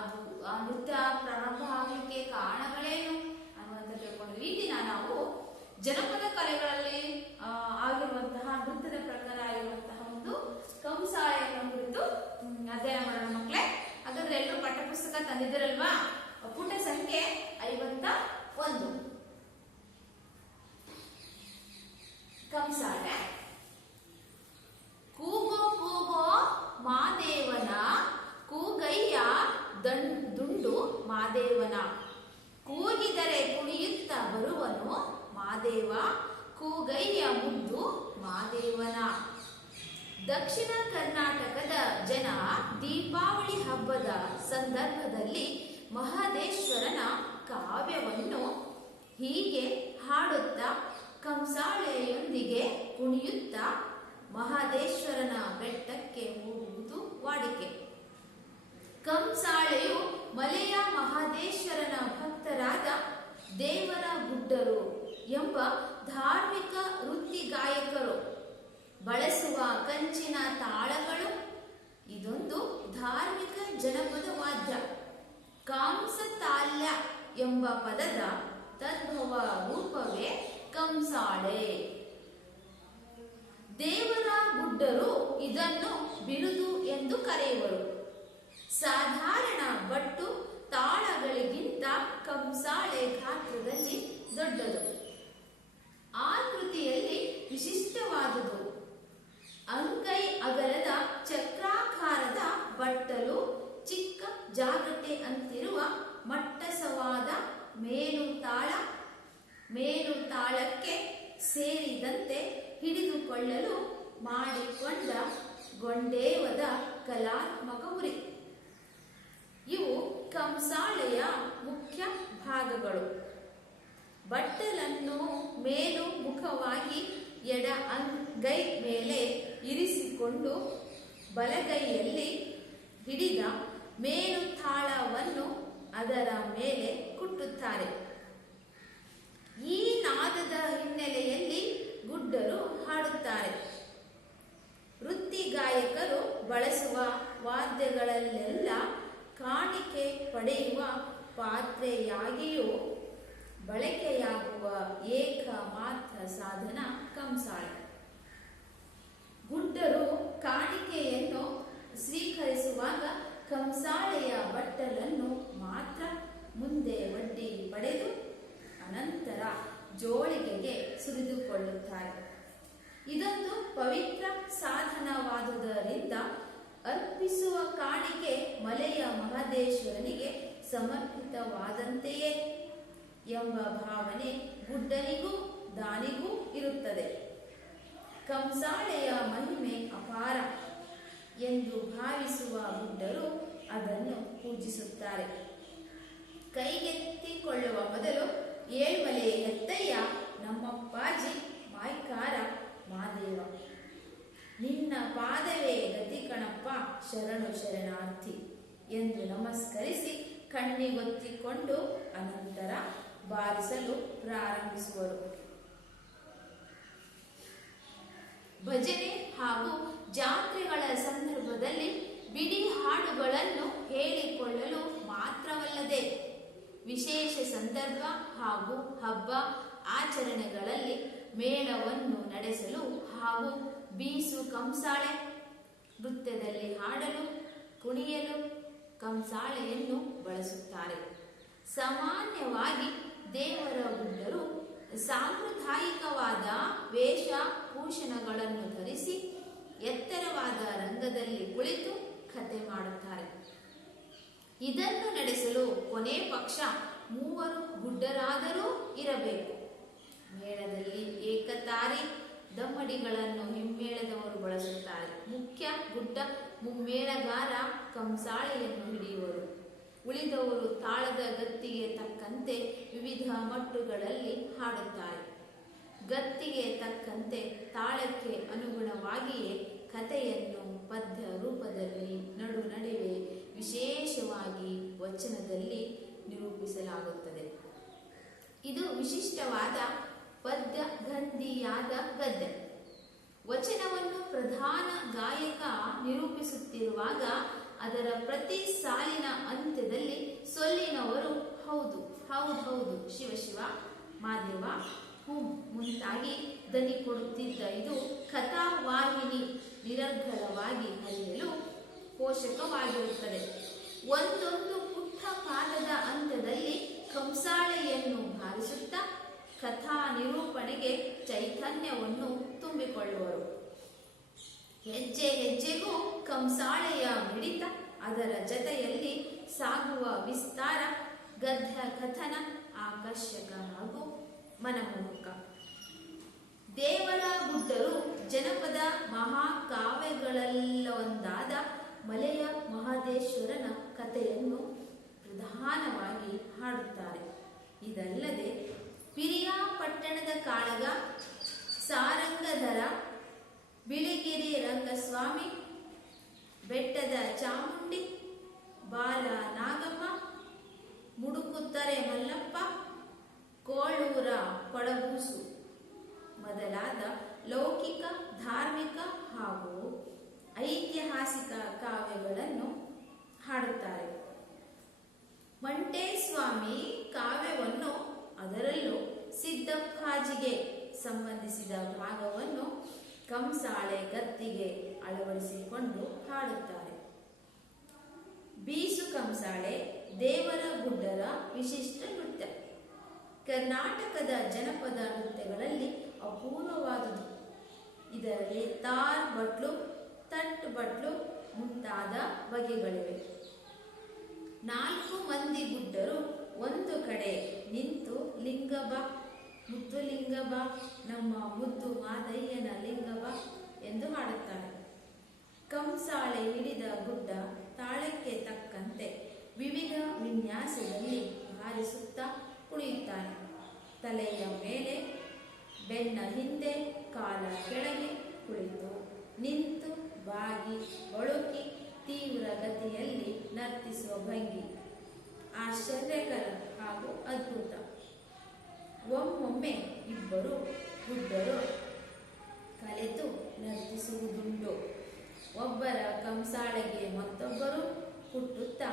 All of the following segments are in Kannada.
ಅದು ಆ ನೃತ್ಯ ಪ್ರಾರಂಭ ಆಗಲಿಕ್ಕೆ ಕಾರಣಗಳೇನು ಅನ್ನುವಂತ ತಿಳ್ಕೊಂಡ್ವಿ. ಈ ದಿನ ನಾವು ಜನಪದ ಕಲೆಗಳಲ್ಲಿ ಆಗಿರುವಂತಹ ನೃತ್ಯದ ಪ್ರಕಾರ ಆಗಿರುವಂತಹ ಒಂದು ಕಂಸಾಳೆಯನ್ನು ಕುರಿತು ಅಧ್ಯಯನ ಮಾಡೋಣ ಮಕ್ಕಳೇ. ಹಾಗಾದ್ರೆ ಎಲ್ಲರೂ ಪಠ್ಯಪುಸ್ತಕ ತಂದಿದ್ದೀರಲ್ವಾ? ಪುಟ ಸಂಖ್ಯೆ 51. ಕಂಸಾಳೆ. ಕೂಗೋ ಕೂಗೋ ಮಾದೇವನ, ಕೂಗಯ್ಯ ದುಂಡು ಮಾದೇವನ, ಕೂಗಿದರೆ ಕುಣಿಯುತ್ತ ಬರುವನು ಮಾದೇವ, ಕೂಗಯ್ಯ ಮುದ್ದು ಮಾದೇವನ. ದಕ್ಷಿಣ ಕರ್ನಾಟಕದ ಜನ ದೀಪಾವಳಿ ಹಬ್ಬದ ಸಂದರ್ಭದಲ್ಲಿ ಮಹದೇಶ್ವರನ ಕಾವ್ಯವನ್ನು ಹೀಗೆ ಹಾಡುತ್ತಾ ಕಂಸಾಳೆಯೊಂದಿಗೆ ಕುಣಿಯುತ್ತಾ ಮಹದೇಶ್ವರನ ಬೆಟ್ಟಕ್ಕೆ ಹೋಗುವುದು ವಾಡಿಕೆ. ಕಂಸಾಳೆಯು ಮಲೆಯ ಮಹದೇಶ್ವರನ ಭಕ್ತರಾದ ದೇವರ ಗುಡ್ಡರು ಎಂಬ ಧಾರ್ಮಿಕ ವೃತ್ತಿ ಗಾಯಕರು ಬಳಸುವ ಕಂಚಿನ ತಾಳಗಳು. ಇದೊಂದು ಧಾರ್ಮಿಕ ಜನಪದ ವಾದ್ಯ. ಕಾಂಸತಾಲ್ಯ ಎಂಬ ಪದದ ತದ್ಭವ ರೂಪವೇ ಕಂಸಾಳೆ. ದೇವರ ಗುಡ್ಡರು ಇದನ್ನು ಬಿರುದು ಎಂದು ಕರೆಯುವರು. ಸಾಧಾರಣ ಬಟ್ಟು ತಾಳಗಳಿಗಿಂತ ಕಂಸಾಳೆ ಗಾತ್ರದಲ್ಲಿ ದೊಡ್ಡದು, ಆಕೃತಿಯಲ್ಲಿ ವಿಶಿಷ್ಟವಾದುದು. ಅಂಗೈ ಅಗಲದ ಚಕ್ರಾಕಾರದ ಬಟ್ಟಲು, ಚಿಕ್ಕ ಜಾಗಟೆ ಅಂತಿರುವ ಮಟ್ಟಸವಾದ ಮೇಲು ತಾಳಕ್ಕೆ ಸೇರಿದಂತೆ ಹಿಡಿದುಕೊಳ್ಳಲು ಮಾಡಿಕೊಂಡ ಗೊಂಡೇವದ ಕಲಾತ್ಮಕ ಉರಿ. ಇವು ಕಂಸಾಳೆಯ ಮುಖ್ಯ ಭಾಗಗಳು. ಬಟ್ಟಲನ್ನು ಮೇಲು ಮುಖವಾಗಿ ಎಡ ಅಂಗೈ ಮೇಲೆ ಇರಿಸಿಕೊಂಡು ಬಲಗೈಯಲ್ಲಿ ಹಿಡಿದ ಮೇಲು ತಾಳವನ್ನು ಅದರ ಮೇಲೆ ಕುಟ್ಟುತ್ತಾರೆ. ಈ ನಾದದ ಹಿನ್ನೆಲೆಯಲ್ಲಿ ಗುಡ್ಡರು ಹಾಡುತ್ತಾರೆ. ವೃತ್ತಿ ಗಾಯಕರು ಬಳಸುವ ವಾದ್ಯಗಳಲ್ಲೆಲ್ಲ ಕಾಣಿಕೆ ಪಡೆಯುವ ಪಾತ್ರೆಯಾಗಿಯೂ ಬಳಕೆಯಾಗುವ ಏಕಮಾತ್ರ ಸಾಧನ ಕಂಸಾಳೆ. ಗುಡ್ಡರು ಕಾಣಿಕೆಯನ್ನು ಸ್ವೀಕರಿಸುವಾಗ ಕಂಸಾಳೆಯ ಬಟ್ಟಲನ್ನು ಮಾತ್ರ ಮುಂದೆ ಒಡ್ಡಿ ಪಡೆದು ಅನಂತರ ಜೋಳಿಗೆಗೆ ಸುರಿದುಕೊಳ್ಳುತ್ತಾರೆ. ಇದೊಂದು ಪವಿತ್ರ ಸಾಧನವಾದುದರಿಂದ ಅರ್ಪಿಸುವ ಕಾಣಿಕೆ ಮಲೆಯ ಮಹದೇಶ್ವರನಿಗೆ ಸಮರ್ಪಿತವಾದಂತೆಯೇ ಎಂಬ ಭಾವನೆ ಗುಡ್ಡನಿಗೂ ದಾನಿಗೂ ಇರುತ್ತದೆ. ಕಂಸಾಳೆಯ ಮಹಿಮೆ ಅಪಾರ ಎಂದು ಭಾವಿಸುವ ಗುಡ್ಡರು ಅದನ್ನು ಪೂಜಿಸುತ್ತಾರೆ. ಕೈಗೆತ್ತಿಕೊಳ್ಳುವ ಮೊದಲು ಏಳ್ಮಲೆ ಎತ್ತಯ್ಯ ನಮ್ಮಪ್ಪಾಜಿ ಮಾಯ್ಕಾರ ಮಾದೇವ, ನಿನ್ನ ಪಾದವೇ ಗತಿ ಕಣಪ್ಪ ಶರಣು ಶರಣಾರ್ಥಿ ಎಂದು ನಮಸ್ಕರಿಸಿ ಕಣ್ಣಿಗೊತ್ತಿಕೊಂಡು ಅನಂತರ ಬಾರಿಸಲು ಪ್ರಾರಂಭಿಸುವರು. ಭಜನೆ ಹಾಗೂ ಜಾತ್ರೆಗಳ ಸಂದರ್ಭದಲ್ಲಿ ಬಿಡಿ ಹಾಡುಗಳನ್ನು ಹೇಳಿಕೊಳ್ಳಲು ಮಾತ್ರವಲ್ಲದೆ ವಿಶೇಷ ಸಂದರ್ಭ ಹಾಗೂ ಹಬ್ಬ ಆಚರಣೆಗಳಲ್ಲಿ ಮೇಳವನ್ನು ನಡೆಸಲು ಹಾಗೂ ಬೀಸು ಕಂಸಾಳೆ ನೃತ್ಯದಲ್ಲಿ ಹಾಡಲು ಕುಣಿಯಲು ಕಂಸಾಳೆಯನ್ನು ಬಳಸುತ್ತಾರೆ. ಸಾಮಾನ್ಯವಾಗಿ ದೇವರ ಗುಡ್ಡರು ಸಾಂಪ್ರದಾಯಿಕವಾದ ವೇಷಭೂಷಣಗಳನ್ನು ಧರಿಸಿ ಎತ್ತರವಾದ ರಂಗದಲ್ಲಿ ಕುಳಿತು ಕಥೆ ಮಾಡುತ್ತಾರೆ. ಇದನ್ನು ನಡೆಸಲು ಕೊನೆ ಪಕ್ಷ 3 ಗುಡ್ಡರಾದರೂ ಇರಬೇಕು. ಮೇಳದಲ್ಲಿ ಏಕತಾರಿ ದಮ್ಮಡಿಗಳನ್ನು ಹಿಮ್ಮೇಳದವರು ಬಳಸುತ್ತಾರೆ. ಮುಖ್ಯ ಗುಡ್ಡ ಮುಮ್ಮೇಳಗಾರ ಕಂಸಾಳೆಯನ್ನು ಹಿಡಿಯುವರು. ಉಳಿದವರು ತಾಳದ ಗತ್ತಿಗೆ ತಕ್ಕಂತೆ ವಿವಿಧ ಮಟ್ಟುಗಳಲ್ಲಿ ಹಾಡುತ್ತಾರೆ. ಗತ್ತಿಗೆ ತಕ್ಕಂತೆ ತಾಳಕ್ಕೆ ಅನುಗುಣವಾಗಿಯೇ ಕಥೆಯನ್ನು ಪದ್ಯ ರೂಪದಲ್ಲಿ ನಡು ನಡುವೆ ವಿಶೇಷವಾಗಿ ವಚನದಲ್ಲಿ ನಿರೂಪಿಸಲಾಗುತ್ತದೆ. ಇದು ವಿಶಿಷ್ಟವಾದ ಪದ್ಯ ಗಂಧಿಯಾದ ಗದ್ಯ. ವಚನವನ್ನು ಪ್ರಧಾನ ಗಾಯಕ ನಿರೂಪಿಸುತ್ತಿರುವಾಗ ಅದರ ಪ್ರತಿ ಸಾಲಿನ ಅಂತ್ಯದಲ್ಲಿ ಸೊಲ್ಲಿನವರು ಹೌದು ಹೌದು ಶಿವ ಶಿವ ಮಾದೇವ ಮುಂತಾಗಿ ದನಿ ಕೊಡುತ್ತಿದ್ದ ಇದು ಕಥಾವಾಹಿನಿ ನಿರರ್ಗಳವಾಗಿ ಹರಿಯಲು ಪೋಷಕವಾಗಿರುತ್ತದೆ. ಒಂದೊಂದು ಪುಟ್ಟ ಪಾದದ ಅಂತ್ಯದಲ್ಲಿ ಕಂಸಾಳೆಯನ್ನು ಬಾರಿಸುತ್ತಾ ಕಥಾ ನಿರೂಪಣೆಗೆ ಚೈತನ್ಯವನ್ನು ತುಂಬಿಕೊಳ್ಳುವರು. ಹೆಜ್ಜೆ ಹೆಜ್ಜೆಗೂ ಕಂಸಾಳೆಯ ಮಿಡಿತ, ಅದರ ಜತೆಯಲ್ಲಿ ಸಾಗುವ ವಿಸ್ತಾರ, ಗದ್ಯ ಕಥನ ಆಕರ್ಷಕ ಹಾಗೂ ಮನಮೋಹಕ. ದೇವರ ಗುಡ್ಡರು ಜನಪದ ಮಹಾಕಾವ್ಯಗಳಲ್ಲೊಂದಾದ ಮಲೆಯ ಮಹದೇಶ್ವರನ ಕಥೆಯನ್ನು ಪ್ರಧಾನವಾಗಿ ಹಾಡುತ್ತಾರೆ. ಇದಲ್ಲದೆ ಪಿರಿಯಾಪಟ್ಟಣದ ಕಾಳಗ, ಸಾರಂಗಧರ, ಬಿಳಿಗಿರಿ ರಂಗಸ್ವಾಮಿ, ಬೆಟ್ಟದ ಚಾಮುಂಡಿ, ಬಾಲ ನಾಗಮ್ಮ, ಮುಡುಕುತ್ತರೆ ಮಲ್ಲಪ್ಪ, ಕೋಳೂರ ಕೊಡಗೂಸು ಮೊದಲಾದ ಲೌಕಿಕ, ಧಾರ್ಮಿಕ ಹಾಗೂ ಐತಿಹಾಸಿಕ ಕಾವ್ಯಗಳನ್ನು ಹಾಡುತ್ತಾರೆ. ಮಂಟೇಸ್ವಾಮಿ ಕಾವ್ಯವನ್ನು, ಅದರಲ್ಲೂ ಸಿದ್ದಪ್ಪಾಜಿಗೆ ಸಂಬಂಧಿಸಿದ ಭಾಗವನ್ನು ಕಂಸಾಳೆ ಗತ್ತಿಗೆ ಅಳವಡಿಸಿಕೊಂಡು ಹಾಡುತ್ತಾರೆ. ಬೀಸು ಕಂಸಾಳೆ ದೇವರ ಗುಡ್ಡರ ವಿಶಿಷ್ಟ ನೃತ್ಯ. ಕರ್ನಾಟಕದ ಜನಪದ ನೃತ್ಯಗಳಲ್ಲಿ ಅಪೂರ್ವವಾದುದು. ಇದರಲ್ಲಿ ತಾರ್ ಬಟ್ಲು, ತಟ್ ಬಟ್ಲು ಮುಂತಾದ ಬಗೆಗಳಿವೆ. 4 ಮಂದಿ ಗುಡ್ಡರು ಒಂದು ಕಡೆ ನಿಂತು ಲಿಂಗಬ, ಮುದ್ದು ಲಿಂಗಬ, ನಮ್ಮ ಮುದ್ದು ಮಾದಯ್ಯನ ಲಿಂಗಬ ಎಂದು ಹಾಡುತ್ತಾರೆ. ಕಂಸಾಳೆ ಹಿಡಿದ ಗುಡ್ಡ ತಾಳಕ್ಕೆ ತಕ್ಕಂತೆ ವಿವಿಧ ವಿನ್ಯಾಸದಲ್ಲಿ ಬಾರಿಸುತ್ತಾ ಕುಣಿಯುತ್ತಾನೆ. ತಲೆಯ ಮೇಲೆ, ಬೆನ್ನ ಹಿಂದೆ, ಕಾಲ ಕೆಳಗೆ ಕುಳಿತು, ನಿಂತು, ಬಾಗಿ, ಬಳುಕಿ ತೀವ್ರ ಗತಿಯಲ್ಲಿ ನರ್ತಿಸುವ ಭಂಗಿ ಆಶ್ಚರ್ಯಕರ ಹಾಗೂ ಅದ್ಭುತ. ಒಮ್ಮೊಮ್ಮೆ ಇಬ್ಬರು ಗುಡ್ಡರು ಕಲೆತು ನರ್ತಿಸುವುದುಂಟು. ಒಬ್ಬರ ಕಂಸಾಳೆಗೆ ಮತ್ತೊಬ್ಬರು ಕುಟ್ಟುತ್ತಾ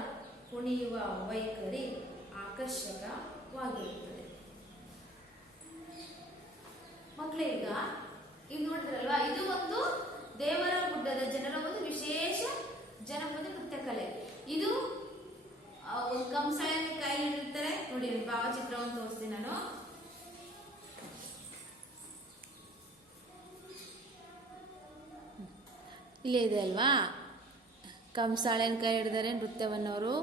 ಕುಣಿಯುವ ವೈಖರಿ ಆಕರ್ಷಕವಾಗಿರುತ್ತದೆ. ಮಕ್ಕಳೇ, ಈಗ ಇದು ನೋಡಿದ್ರಲ್ವಾ, ಇದು ಒಂದು ದೇವರ ಗುಡ್ಡದ ಜನರ ಒಂದು ವಿಶೇಷ ಜನಪದ ನೃತ್ಯ ಕಲೆ. ಇದು ಒಂದು ಕಂಸಾಳೆಯನ್ನು ಕೈ ಹಿಡಿತಾರೆ ನೋಡಿ. ಭಾವಚಿತ್ರವನ್ನು ತೋರಿಸ್ತೀನಿ ನಾನು. ಇಲ್ಲೇ ಇದೆ ಅಲ್ವಾ, ಕಂಸಾಳೆಯನ್ನು ಕೈ ಹಿಡಿದರೆ ನೃತ್ಯವನ್ನು ಅವರು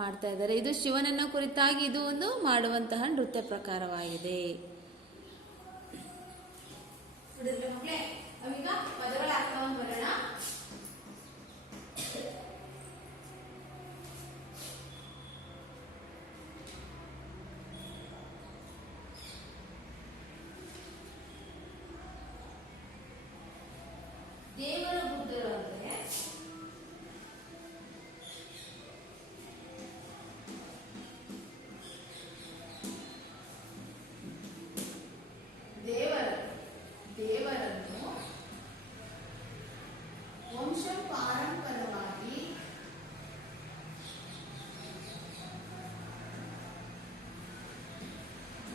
ಮಾಡ್ತಾ ಇದ್ದಾರೆ. ಇದು ಶಿವನನ್ನು ಕುರಿತಾಗಿ ಇದು ಒಂದು ಮಾಡುವಂತಹ ನೃತ್ಯ ಪ್ರಕಾರವಾಗಿದೆ. ಈಗ ಪದಗಳ ಅರ್ಥವನ್ನು ಬರೋಣ. ದೇವರ ಗುಡ್ಡರು ಅಂದರೆ ದೇವರನ್ನು ವಂಶ ಪಾರಂಪರವಾಗಿ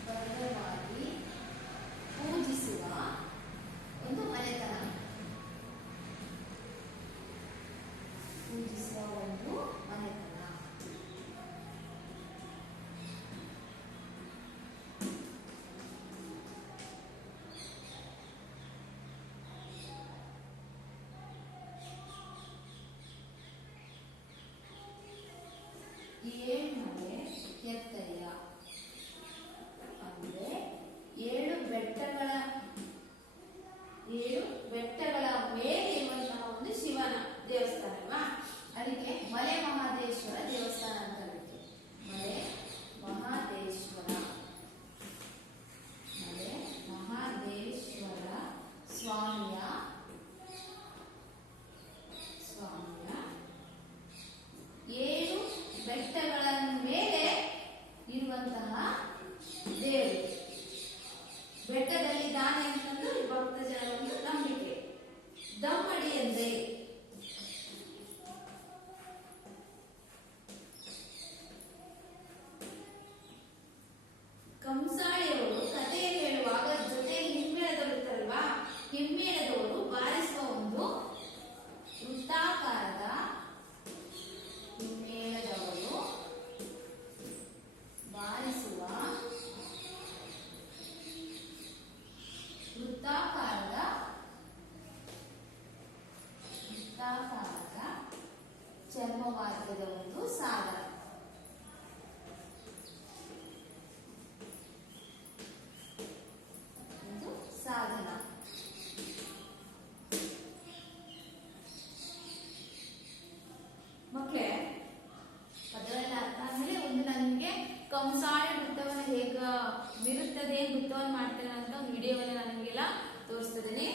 ಬದ್ಧವಾಗಿ ಪೂಜಿಸುವ ಒಂದು ಮನೆತನ. ಏಳ್ಮಲೆ ಎತ್ತಯ್ಯ ಅಂದ್ರೆ ಏಳು ಬೆಟ್ಟಗಳ ಮೇಲೆ ಇರುವಂತಹ ಒಂದು ಶಿವನ ದೇವಸ್ಥಾನ ಅಲ್ವಾ, ಅದಕ್ಕೆ ಮಲೆ ಮಹದೇಶ್ವರ ದೇವಸ್ಥಾನ ಅಂತ ಕರೀತೀವಿ. ಮಲೆ ಮಹದೇಶ್ವರ ಸ್ವಾಮಿಯ ಏಳು ಬೆಟ್ಟಗಳ ಮೇಲೆ ಇರುವಂತಹ ದೇವರು. ಬೆಟ್ಟದಲ್ಲಿದ್ದಾನೆ ಅಂತಂದು ಭಕ್ತ ಜನರ ಒಂದು ನಂಬಿಕೆ. ದಮ್ಮಡಿ ಎಂದರೆ ನೃತ್ಯವನ್ನು ಮಾಡ್ತೇನೆ ಅಂತ ವಿಡಿಯೋವನ್ನು ನಾನು ನಿಮಗೆಲ್ಲ ತೋರಿಸ್ತಿದ್ದೀನಿ.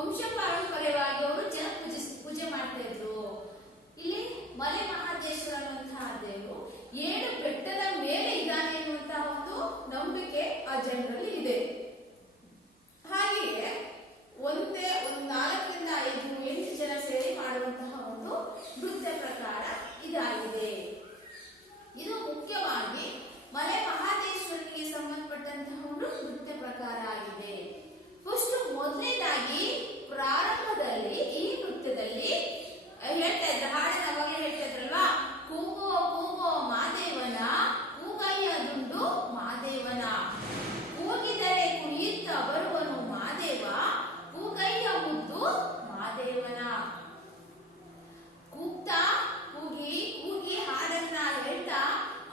ವಂಶ ಪಾರಂಪರ್ಯವಾಗಿ ಅವರು ಜನ ಪೂಜೆ ಮಾಡ್ತಾ ಇದ್ರು. ಇಲ್ಲಿ ಮಲೆ ಮಹಾದೇಶ್ವರ ಅನ್ನುವಂತಹ ದೇವರು 7 ಬೆಟ್ಟದ ಮೇಲೆ ಇದ್ದಾನೆ ಎನ್ನುವಂತಹ ಒಂದು ನಂಬಿಕೆ ಆ ಜನರಲ್ಲಿ ಇದೆ. ಹಾಗೆಯೇ ಒಂದು 4ರಿಂದ 5, 8 ಜನ ಸೇರಿ ಮಾಡುವಂತಹ ಒಂದು ನೃತ್ಯ ಪ್ರಕಾರ ಇದಾಗಿದೆ. ಇದು ಮುಖ್ಯವಾಗಿ ಮಲೆ ಮಹಾದೇಶ್ವರನಿಗೆ ಸಂಬಂಧಪಟ್ಟಂತಹ ಒಂದು ನೃತ್ಯ ಪ್ರಕಾರ ಆಗಿದೆ. ಫಸ್ಟ್ ಮೊದಲನೇದಾಗಿ ಪ್ರಾರಂಭದಲ್ಲಿ ಈ ನೃತ್ಯದಲ್ಲಿ ಹೇಳ್ತಾ ಇದ್ರ ಹಾಡಿನ ಅವಾಗಲೇ ಹೇಳ್ತಾ ಇದ್ರಲ್ವಾ, ಕೂಗೋ ಕೂಗೋ ಮಾದೇವನ ಕೂಗಯ್ಯ ದುಂಡು ಮಾದೇವನ, ಕೂಗಿದರೆ ಕುಣಿಯುತ್ತ ಬರುವನು ಮಾದೇವ ಕೂಗಯ್ಯ ಮುದ್ದು ಮಾದೇವನ. ಕೂಗ್ತಾ ಕೂಗಿ ಕೂಗಿ ಹಾಡನ್ನ ಹೇಳ್ತಾ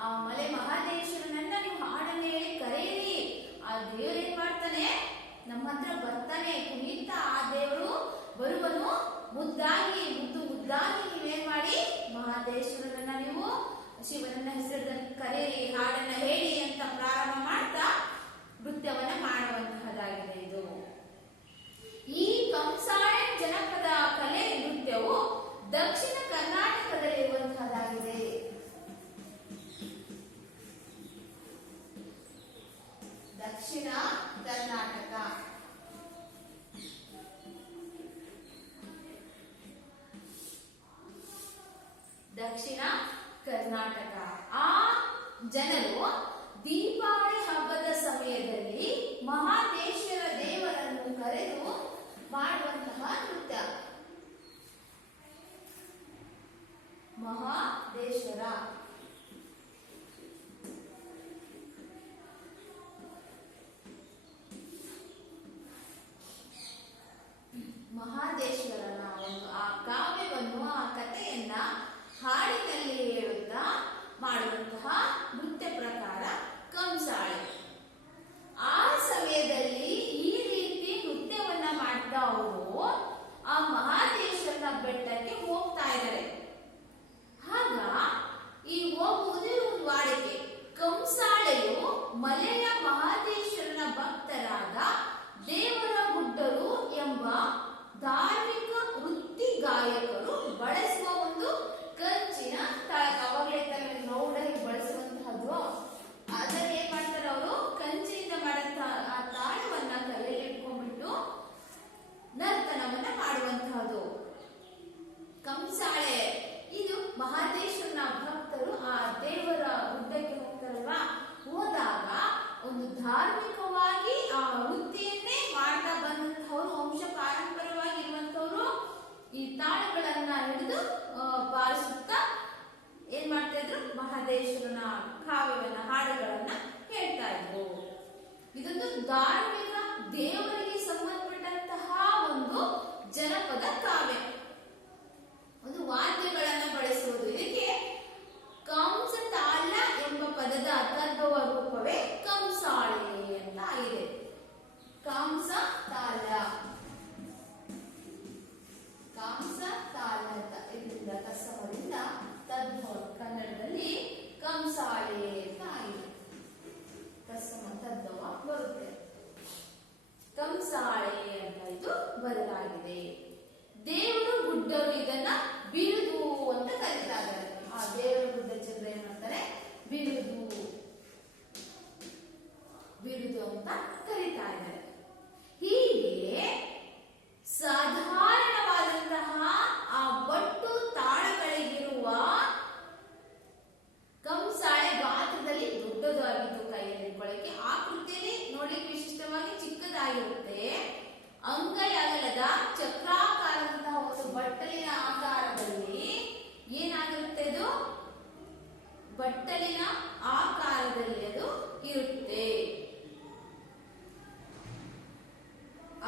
ಆ ಮಲೆ ಮಹಾದೇಶ್ವರನನ್ನ ನೀವು ಹಾಡನ್ನ ಹೇಳಿ ಕರೆಯಿರಿ. ಆ ದೇವ್ರು ಏನ್ ಮಾಡ್ತಾನೆ, ನಮ್ಮ ಹತ್ರ ಬರ್ತಾನೆ, ಕುಣಿಯುತ್ತಾ ಆ ದೇವರು ಬರುವನು ಮುದ್ದಾಗಿ ಮುದ್ದಾಗಿ ನೀವೇನ್ ಮಾಡಿ ಮಹಾದೇಶ್ವರನನ್ನ ನೀವು ಶಿವನನ್ನ ಹೆಸರನ್ನು ಕರೆಯಿರಿ, ಹಾಡನ್ನ ಹೇಳಿ ಅಂತ ಪ್ರಾರಂಭ ಮಾಡ್ತಾ ನೃತ್ಯವನ್ನ ಮಾಡುವಂತಹದ್ದಾಗಿದೆ. ಇದು ಈ ಕಂಸಾಳೆ ಜನಪದ ಕಲೆ ನೃತ್ಯವು ದಕ್ಷಿಣ ಕರ್ನಾಟಕದಲ್ಲಿ ಇರುವಂತಹದ್ದಾಗಿದೆ. ದಕ್ಷಿಣ ಕರ್ನಾಟಕ ದಕ್ಷಿಣ ಕರ್ನಾಟಕ ಆ ಜನರು ದೀಪಾವಳಿ ಹಬ್ಬದ ಸಮಯದಲ್ಲಿ ಮಹಾದೇಶ್ವರ ದೇವರನ್ನು ಕರೆದು ಮಾಡುವಂತಹ ನೃತ್ಯ. ಮಹಾದೇಶ್ವರ ಮಹಾದೇಶ್ವರನ ಒಂದು ಆ ಕಾವ್ಯವನ್ನು ಆ ಕಥೆಯನ್ನ ಹಾಡಿನಲ್ಲಿ ಹೇಳುತ್ತಾ ಮಾಡುವಂತಹ ನೃತ್ಯ ಪ್ರಕಾರ ಕಂಸಾಳೆ. ಆ ಸಮಯದಲ್ಲಿ ಈ ರೀತಿ ನೃತ್ಯವನ್ನ ಮಾಡ್ತಾ ಅವರು ಆ ಮಹಾದೇಶ್ವರನ ಬೆಟ್ಟಕ್ಕೆ ಹೋಗ್ತಾ ಇದ್ದಾರೆ. ಆಗ ಈ ಹೋಗುವುದೇ ಒಂದು ವಾಡಿಕೆ. ಕಂಸಾಳೆಯು ಮಲೆಯ ಮಹಾದೇಶ್ವರನ ಭಕ್ತರಾದ ದೇವರ ಗುಡ್ಡರು ಎಂಬ ಧಾರ್ಮಿಕ ವೃತ್ತಿ ಗಾಯಕರು ಬಳಸುವ ಒಂದು ಕಂಚಿನ ತಾಳಕ. ಅವಾಗಲೇ ರೌಡಲ್ಲಿ ಬಳಸುವಂತಹದ್ದು. ಅದನ್ನ ಏನ್ ಮಾಡ್ತಾರೆ ಅವರು, ಕಂಚಿನಿಂದ ಮಾಡಂತಹ ಆ ತಾಳವನ್ನ ಕೈಯಲ್ಲಿ ಇಟ್ಕೊಂಡ್ಬಿಟ್ಟು ನರ್ತನವನ್ನ ಮಾಡುವಂತಹದ್ದು ಕಂಸಾಳೆ. ಇದು ಮಹಾದೇಶ್ವರನ ಭಕ್ತರು ಆ ದೇವರ ಗುಡ್ಡಕ್ಕೆ ಹೋಗ್ತಾರಲ್ವಾ, ಹೋದಾಗ ಒಂದು ಧಾರ್ಮಿಕವಾಗಿ ಆ ವೃತ್ತಿಯನ್ನೇ ಮಾಡ್ತಾ ಬಂದಂತಹವರು, ವಂಶ ಪಾರಂಪರ್ಯವಾಗಿ ಇರುವಂತವರು ಈ ತಾಳಗಳನ್ನ ಹಿಡಿದು ಬಾರಿಸುತ್ತಾ ಏನ್ ಮಾಡ್ತಾ ಇದ್ರು, ಮಹಾದೇಶ್ವರನ ಕಾವ್ಯವನ್ನ ಹಾಡುಗಳನ್ನ ಹೇಳ್ತಾ ಇದ್ರು. ಇದೊಂದು ಧಾರ್ಮಿಕ ದೇವರಿಗೆ ಸಂಬಂಧಪಟ್ಟಂತಹ ಒಂದು ಜನಪದ ಕಾವ್ಯ. ಒಂದು ವಾದ್ಯಗಳನ್ನ ಬಳಸುವುದು. ಇದಕ್ಕೆ ಕಂಸ ತಾಳ ಎಂಬ ಪದದ ತದ್ಭವ ರೂಪವೇ ಕಂಸಾಳೆ ಅಂತ ಆಗಿದೆ. ಕಂಸ ತಾಳ, ಕಂಸ ತಾಳ ಅಂತ ಇದರಿಂದ ಕಸಮದಿಂದ ತದ್ಭವ ಕನ್ನಡದಲ್ಲಿ ಕಂಸಾಳೆ ಅಂತ ಆಗಿದೆ. ಕಸಮ ತದ್ಭವ ಬರುತ್ತೆ, ಕಂಸಾಳೆ ಅಂತ ಇದು ಬದಲಾಗಿದೆ. ದೇವರು ಗುಡ್ಡರು ಇದನ್ನ ಬಿರುದು ಅಂತ ಕರೀತಾ ಇದ್ದಾರೆ. ಆ ದೇವರ ಗುಡ್ಡ ಜನರು ಏನ್ ಮಾಡ್ತಾರೆ, ಬಿರುದು ಬಿರುದು ಅಂತ ಕರೀತಾ ಇದ್ದಾರೆ. ಹೀಗೆ ಸಾಧಾರಣವಾದಂತಹ ಆ ಬಟ್ಟು ತಾಳಗಳಿಗಿರುವ ಕಂಸಾಳೆ ಗಾತ್ರದಲ್ಲಿ ದೊಡ್ಡದಾಗಿದ್ದು ಕೈಯಲ್ಲಿ ಹಿಡ್ಕೊಳ್ಳಿಕ್ಕೆ, ಆಕೃತಿಯಲ್ಲಿ ನೋಡ್ಲಿಕ್ಕೆ ವಿಶಿಷ್ಟವಾಗಿ ಚಿಕ್ಕದಾಗಿರುತ್ತೆ. ಅಂಗೈ ಅಗಲದ ಚಕ್ರಾಕಾರದಂತಹ ಒಂದು ಬಟ್ಟಲಿನ ಆಕಾರದಲ್ಲಿ ಏನಾಗಿರುತ್ತೆ, ಇದು ಬಟ್ಟಲಿನ ಆಕಾರದಲ್ಲಿ ಅದು ಇರುತ್ತೆ.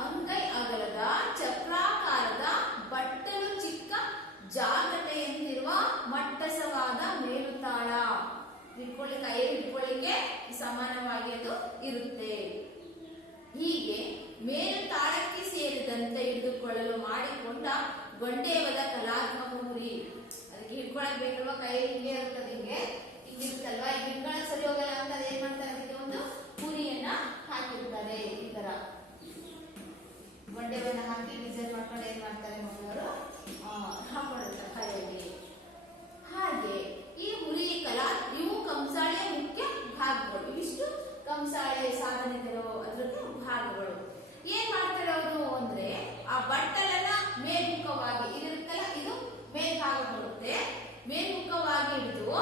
ಅಂಗೈ ಅಗಲದ ಚಕ್ರಾಕಾರದ ಬಟ್ಟಲು ಚಿಕ್ಕ ಜಾಗಟೆಯಂತಿರುವ ಮಟ್ಟಸವಾದ ಮೇಲುತಾಳ. ಹಿಡ್ಕೊಳ್ಳಿ, ಕೈಯಲ್ಲಿ ಹಿಡ್ಕೊಳ್ಳಿಕ್ಕೆ ಸಮಾನವಾಗಿ ಅದು ಇರುತ್ತೆ. ಹೀಗೆ ಮೇಲು ತಾಳಕ್ಕೆ ಸೇರಿದಂತೆ ಹಿಡಿದುಕೊಳ್ಳಲು ಮಾಡಿಕೊಂಡ ಗೊಂಡೇವದ ಕಲಾತ್ಮಕ ಹುರಿ. ಅದಕ್ಕೆ ಹಿಡ್ಕೊಳಕ್ ಬೇಕಲ್ವಾ, ಕೈಯಲ್ಲಿ ಹಿಂಗೆ ಇರ್ತದೆ, ಹಿಂಗಿರುತ್ತಲ್ವಾ, ಈ ಹಿಡ್ಕೊಳಕ್ ಸರಿ ಹೋಗಲ್ಲ ಅಂತ ಅದೇನ್ ಮಾಡ್ತಾರೆ, ಅದಕ್ಕೆ ಒಂದು ಹುರಿಯನ್ನ ಹಾಕಿರ್ತಾರೆ. ಈ ತರ ಗೊಂಡೆವನ್ನ ಹಾಕಿ ಬಟ್ಟಲನ್ನ ಮೇಲ್ಮುಖವಾಗಿ ಇದಿರುತ್ತಲ್ಲ, ಇದು ಮೇಲ್ಭಾಗ ಬರುತ್ತೆ, ಮೇಲ್ಮುಖವಾಗಿ ಹಿಡಿದು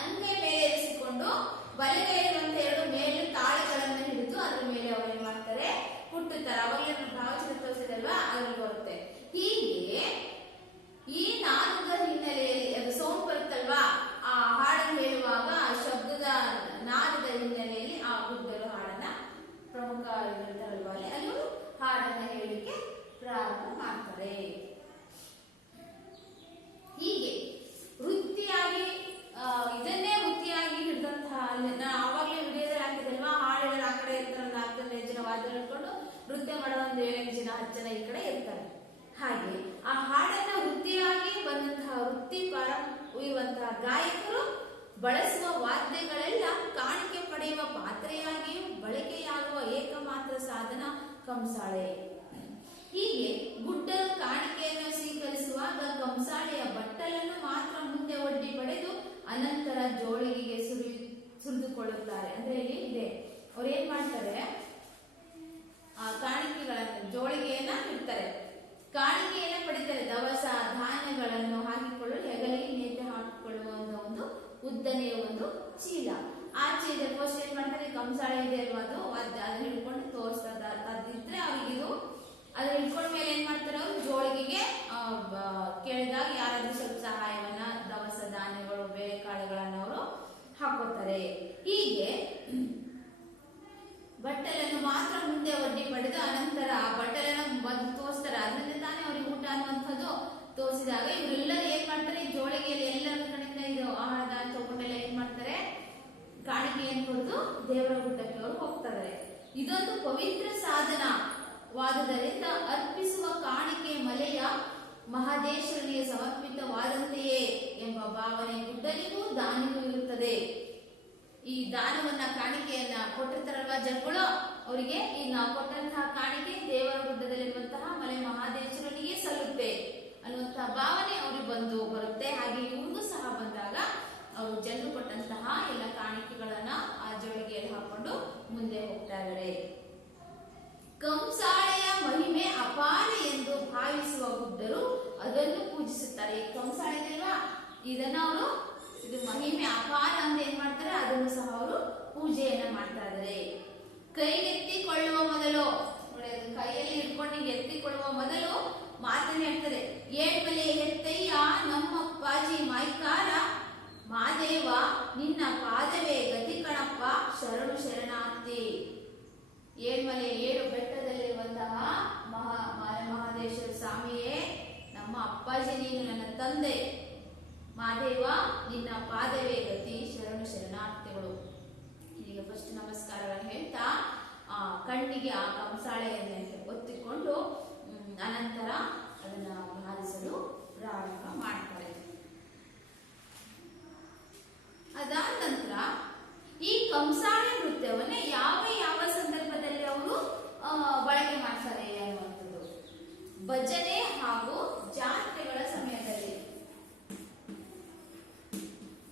ಅಂಗೈ ಮೇಲೆ ಇರಿಸಿಕೊಂಡು ಬಲಗೈಯಿರುವಂತ ಎರಡು ಮೇಲು ತಾಳೆಗಳನ್ನು ಹಿಡಿದು ಅದ್ರ ಮೇಲೆ ಅವರು ಮಾಡ್ತಾರೆ ಕುಟ್ಟುತ್ತಾರೆ. ಅವಾಗಲೇ ಭಾವಚಿತ್ರ ತೋರಿಸಿದಲ್ವಾ, ಅದ್ರಲ್ಲಿ ಬರುತ್ತೆ. ಹೀಗೆ ಈ ನಾದದ ಹಿನ್ನೆಲೆಯಲ್ಲಿ ಅದು ಸೌಂಡ್ ಬರುತ್ತಲ್ವಾ, ಆ ಹಾಡನ್ನು ಹೇಳುವಾಗ ಆ ಶಬ್ದದ ನಾದದ ಹಿನ್ನೆಲೆಯಲ್ಲಿ ಆ ಗುಡ್ಡರು ಹಾಡನ್ನ ಪ್ರಮುಖ ಅಲ್ಲಿ ಹಾಡನ್ನ ಹೇಳಲಿಕ್ಕೆ ಪ್ರಾರಂಭ ಮಾಡ್ತಾರೆ. ಹೀಗೆ ವೃತ್ತಿಯಾಗಿ ಇದನ್ನೇ ವೃತ್ತಿಯಾಗಿ ಹಿಡಿದಂತಹ ಆವಾಗಲೇ ವಿಡಿಯೋದಲ್ಲಿ ಹಾಕಿದಲ್ವಾ, ಹಾಡುಗಳ ಆ ಕಡೆ ಇರ್ತಾರೆ 4 ಜನ ವಾದ್ಯ ಹಿಡ್ಕೊಂಡು ನೃತ್ಯ ಮಾಡೋ ಒಂದು 7 ಜನ 10 ಜನ ಈ ಕಡೆ ಇರ್ತಾರೆ. ಹಾಗೆ ಆ ಹಾಡನ್ನ ವೃತ್ತಿಯಾಗಿ ಬಂದಂತಹ ವೃತ್ತಿಪರ ಇರುವಂತಹ ಗಾಯಕರು ಬಳಸುವ ವಾದ್ಯಗಳೆಲ್ಲ ಕಾಣಿಕೆ ಪಡೆಯುವ ಪಾತ್ರೆಯಾಗಿಯೂ ಬಳಕೆಯಾಗುವ ಏಕಮಾತ್ರ ಸಾಧನ ಕಂಸಾಳೆ. ಹೀಗೆ ಗುಡ್ಡರು ಕಾಣಿಕೆಯನ್ನು ಸ್ವೀಕರಿಸುವಾಗ ಕಂಸಾಳೆಯ ಬಟ್ಟಲನ್ನು ಮಾತ್ರ ಮುಂದೆ ಒಡ್ಡಿ ಪಡೆದು ಅನಂತರ ಜೋಳಿಗೆಗೆ ಸುರಿದುಕೊಳ್ಳುತ್ತಾರೆ. ಅಂದ್ರೆ ಇಲ್ಲಿ ಇದೆ, ಅವ್ರು ಏನ್ ಮಾಡ್ತಾರೆ, ಆ ಕಾಣಿಕೆಗಳನ್ನು ಜೋಳಿಗೆಯನ್ನ ಇಡ್ತಾರೆ, ಕಾಣಿಕೆಯನ್ನ ಪಡಿತಾರೆ. ದವಸ ಧಾನ್ಯಗಳನ್ನು ಹಾಕಿಕೊಳ್ಳಲು ಹೆಗಲಿಗೆ ನೇತು ಹಾಕಿಕೊಳ್ಳುವ ಒಂದು ಉದ್ದನೆಯ ಒಂದು ಚೀಲ. ಆ ಚೀಲ ಫಸ್ಟ್ ಏನ್ ಮಾಡ್ತಾರೆ, ಕಂಸಾಳೆ ಇದೆ ಅಲ್ವಾ, ಅದು ಅದನ್ನ ಹಿಡ್ಕೊಂಡು ತೋರಿಸ್ತಾರೆ. ಅದಿದ್ರೆ ಅವ್ರಿಗಿದು ಅದ್ರ ಹಿಡ್ಕೊಂಡ ಮೇಲೆ ಏನ್ ಮಾಡ್ತಾರೆ, ಅವರು ಜೋಳಿಗೆಗೆ ಕೇಳಿದಾಗ ಯಾರಾದ್ರೂ ಸ್ವಲ್ಪ ಸಹಾಯವನ್ನ ದವಸ ಧಾನ್ಯಗಳು ಬೇಳೆ ಕಾಳುಗಳನ್ನ ಅವರು ಹಾಕೋತಾರೆ. ಹೀಗೆ ಬಟ್ಟಲನ್ನು ಮಾತ್ರ ಮುಂದೆ ಒಡ್ಡಿ ಪಡೆದು ಅನಂತರ ಆ ಬಟ್ಟಲನ್ನು ಬಂದು ತೋರಿಸ್ತಾರೆ. ಅದರಿಂದ ತಾನೇ ಅವ್ರಿಗೆ ಊಟ ಅನ್ನುವಂಥದ್ದು ತೋರಿಸಿದಾಗ ಇವರೆಲ್ಲರೂ ಏನ್ ಮಾಡ್ತಾರೆ, ಈ ಜೋಳಿಗೆಯಲ್ಲಿ ಎಲ್ಲರ ಕಡೆಯಿಂದ ಇದು ಆಹಾರದ ಚೌಕಟ್ಟೆಲ್ಲ ಏನ್ ಮಾಡ್ತಾರೆ, ಕಾಣಿಕೆಯನ್ನು ಕೊಟ್ಟು ದೇವರ ಗುಡ್ಡಕ್ಕೆ ಅವರು ಹೋಗ್ತಾರೆ. ಇದೊಂದು ಪವಿತ್ರ ಸಾಧನವಾದುದರಿಂದ ಅರ್ಪಿಸುವ ಕಾಣಿಕೆ ಮಲೆಯ ಮಹಾದೇಶ್ವರನಿಗೆ ಸಮರ್ಪಿತವಾದಂತೆಯೇ ಎಂಬ ಭಾವನೆ ಗುಡ್ಡನಿಗೂ ದಾನಿಗೂ ಇರುತ್ತದೆ. ಈ ದಾನವನ್ನ ಕಾಣಿಕೆಯನ್ನ ಕೊಟ್ಟಿರ್ತಾರಲ್ವಾ ಜನಗಳು, ಅವರಿಗೆ ಈ ನಾವು ಕೊಟ್ಟಂತಹ ಕಾಣಿಕೆ ದೇವರ ಗುಡ್ಡದಲ್ಲಿರುವಂತಹ ಮಲೆ ಮಹಾದೇಶ್ವರನಿಗೆ ಸಲ್ಲುತ್ತೆ ಅನ್ನುವಂತಹ ಭಾವನೆ ಅವ್ರಿಗೆ ಬರುತ್ತೆ. ಹಾಗೆ ಇವ್ರಿಗೂ ಸಹ ಬಂದಾಗ ಅವರು ಜನರು ಕೊಟ್ಟಂತಹ ಎಲ್ಲ ಕಾಣಿಕೆಗಳನ್ನ ಆ ಜೋಳಿಗೆಯಲ್ಲಿ ಹಾಕೊಂಡು ಮುಂದೆ ಹೋಗ್ತಾ ಇದ್ದಾರೆ. ಕಂಸಾಳೆಯ ಮಹಿಮೆ ಅಪಾರ ಎಂದು ಭಾವಿಸುವ ಗುಡ್ಡರು ಅದನ್ನು ಪೂಜಿಸುತ್ತಾರೆ. ಕಂಸಾಳೆ ಅಲ್ವಾ, ಇದನ್ನ ಅವರು ಇದು ಮಹಿಮೆ ಅಪಾರ ಅಂತ ಏನ್ ಮಾಡ್ತಾರೆ, ಅದನ್ನು ಸಹ ಅವರು ಪೂಜೆಯನ್ನ ಮಾಡ್ತಾ ಇದ್ದಾರೆ. ಕೈಗೆತ್ತಿಕೊಳ್ಳುವ ಮೊದಲು ನೋಡಿ, ಅದು ಕೈಯಲ್ಲಿ ಇಟ್ಕೊಂಡು ಎತ್ತಿಕೊಳ್ಳುವ ಮೊದಲು ಮಾತನ್ನ ಹೇಳ್ತಾರೆ, ಏಳ್ಮಲೆ ಹೆತ್ತಯ್ಯ ನಮ್ಮಪ್ಪಾಜಿ ಮೈಕಾರ ಮಾದೇವ ನಿನ್ನ ಪಾದವೇ ಗತಿ ಕಣಪ್ಪ ಶರಣು ಶರಣಾರ್ಥಿ. ಏಳ್ಮಲೆ 7 ಬೆಟ್ಟದಲ್ಲಿರುವಂತಹ ಮಹಾದೇಶ್ವರ ಸ್ವಾಮಿಯೇ, ನಮ್ಮ ಅಪ್ಪಾಜಿ ನೀನು ನನ್ನ ತಂದೆ, ಮಾದೇವ ನಿನ್ನ ಪಾದವೇ ಗತಿ ಶರಣು ಶರಣಾರ್ಥಿಗಳು. ಈಗ ಫಸ್ಟ್ ನಮಸ್ಕಾರಗಳನ್ನು ಹೇಳ್ತಾ ಕಣ್ಣಿಗೆ ಆ ಕಂಸಾಳೆಯನ್ನು ಒತ್ತಿಕೊಂಡು ಅನಂತರ ಅದನ್ನ ಬಾರಿಸಲು ಪ್ರಾರಂಭ ಮಾಡ್ತಾರೆ. ಅದಾದ ನಂತರ ಈ ಕಂಸಾಳೆ ನೃತ್ಯವನ್ನ ಯಾವ ಸಂದರ್ಭದಲ್ಲಿ ಅವರು ಬಳಕೆ ಮಾಡ್ತಾರೆ ಅನ್ನುವಂಥದ್ದು, ಭಜನೆ ಹಾಗೂ ಜಾತ್ರೆಗಳ ಸಮಯದಲ್ಲಿ.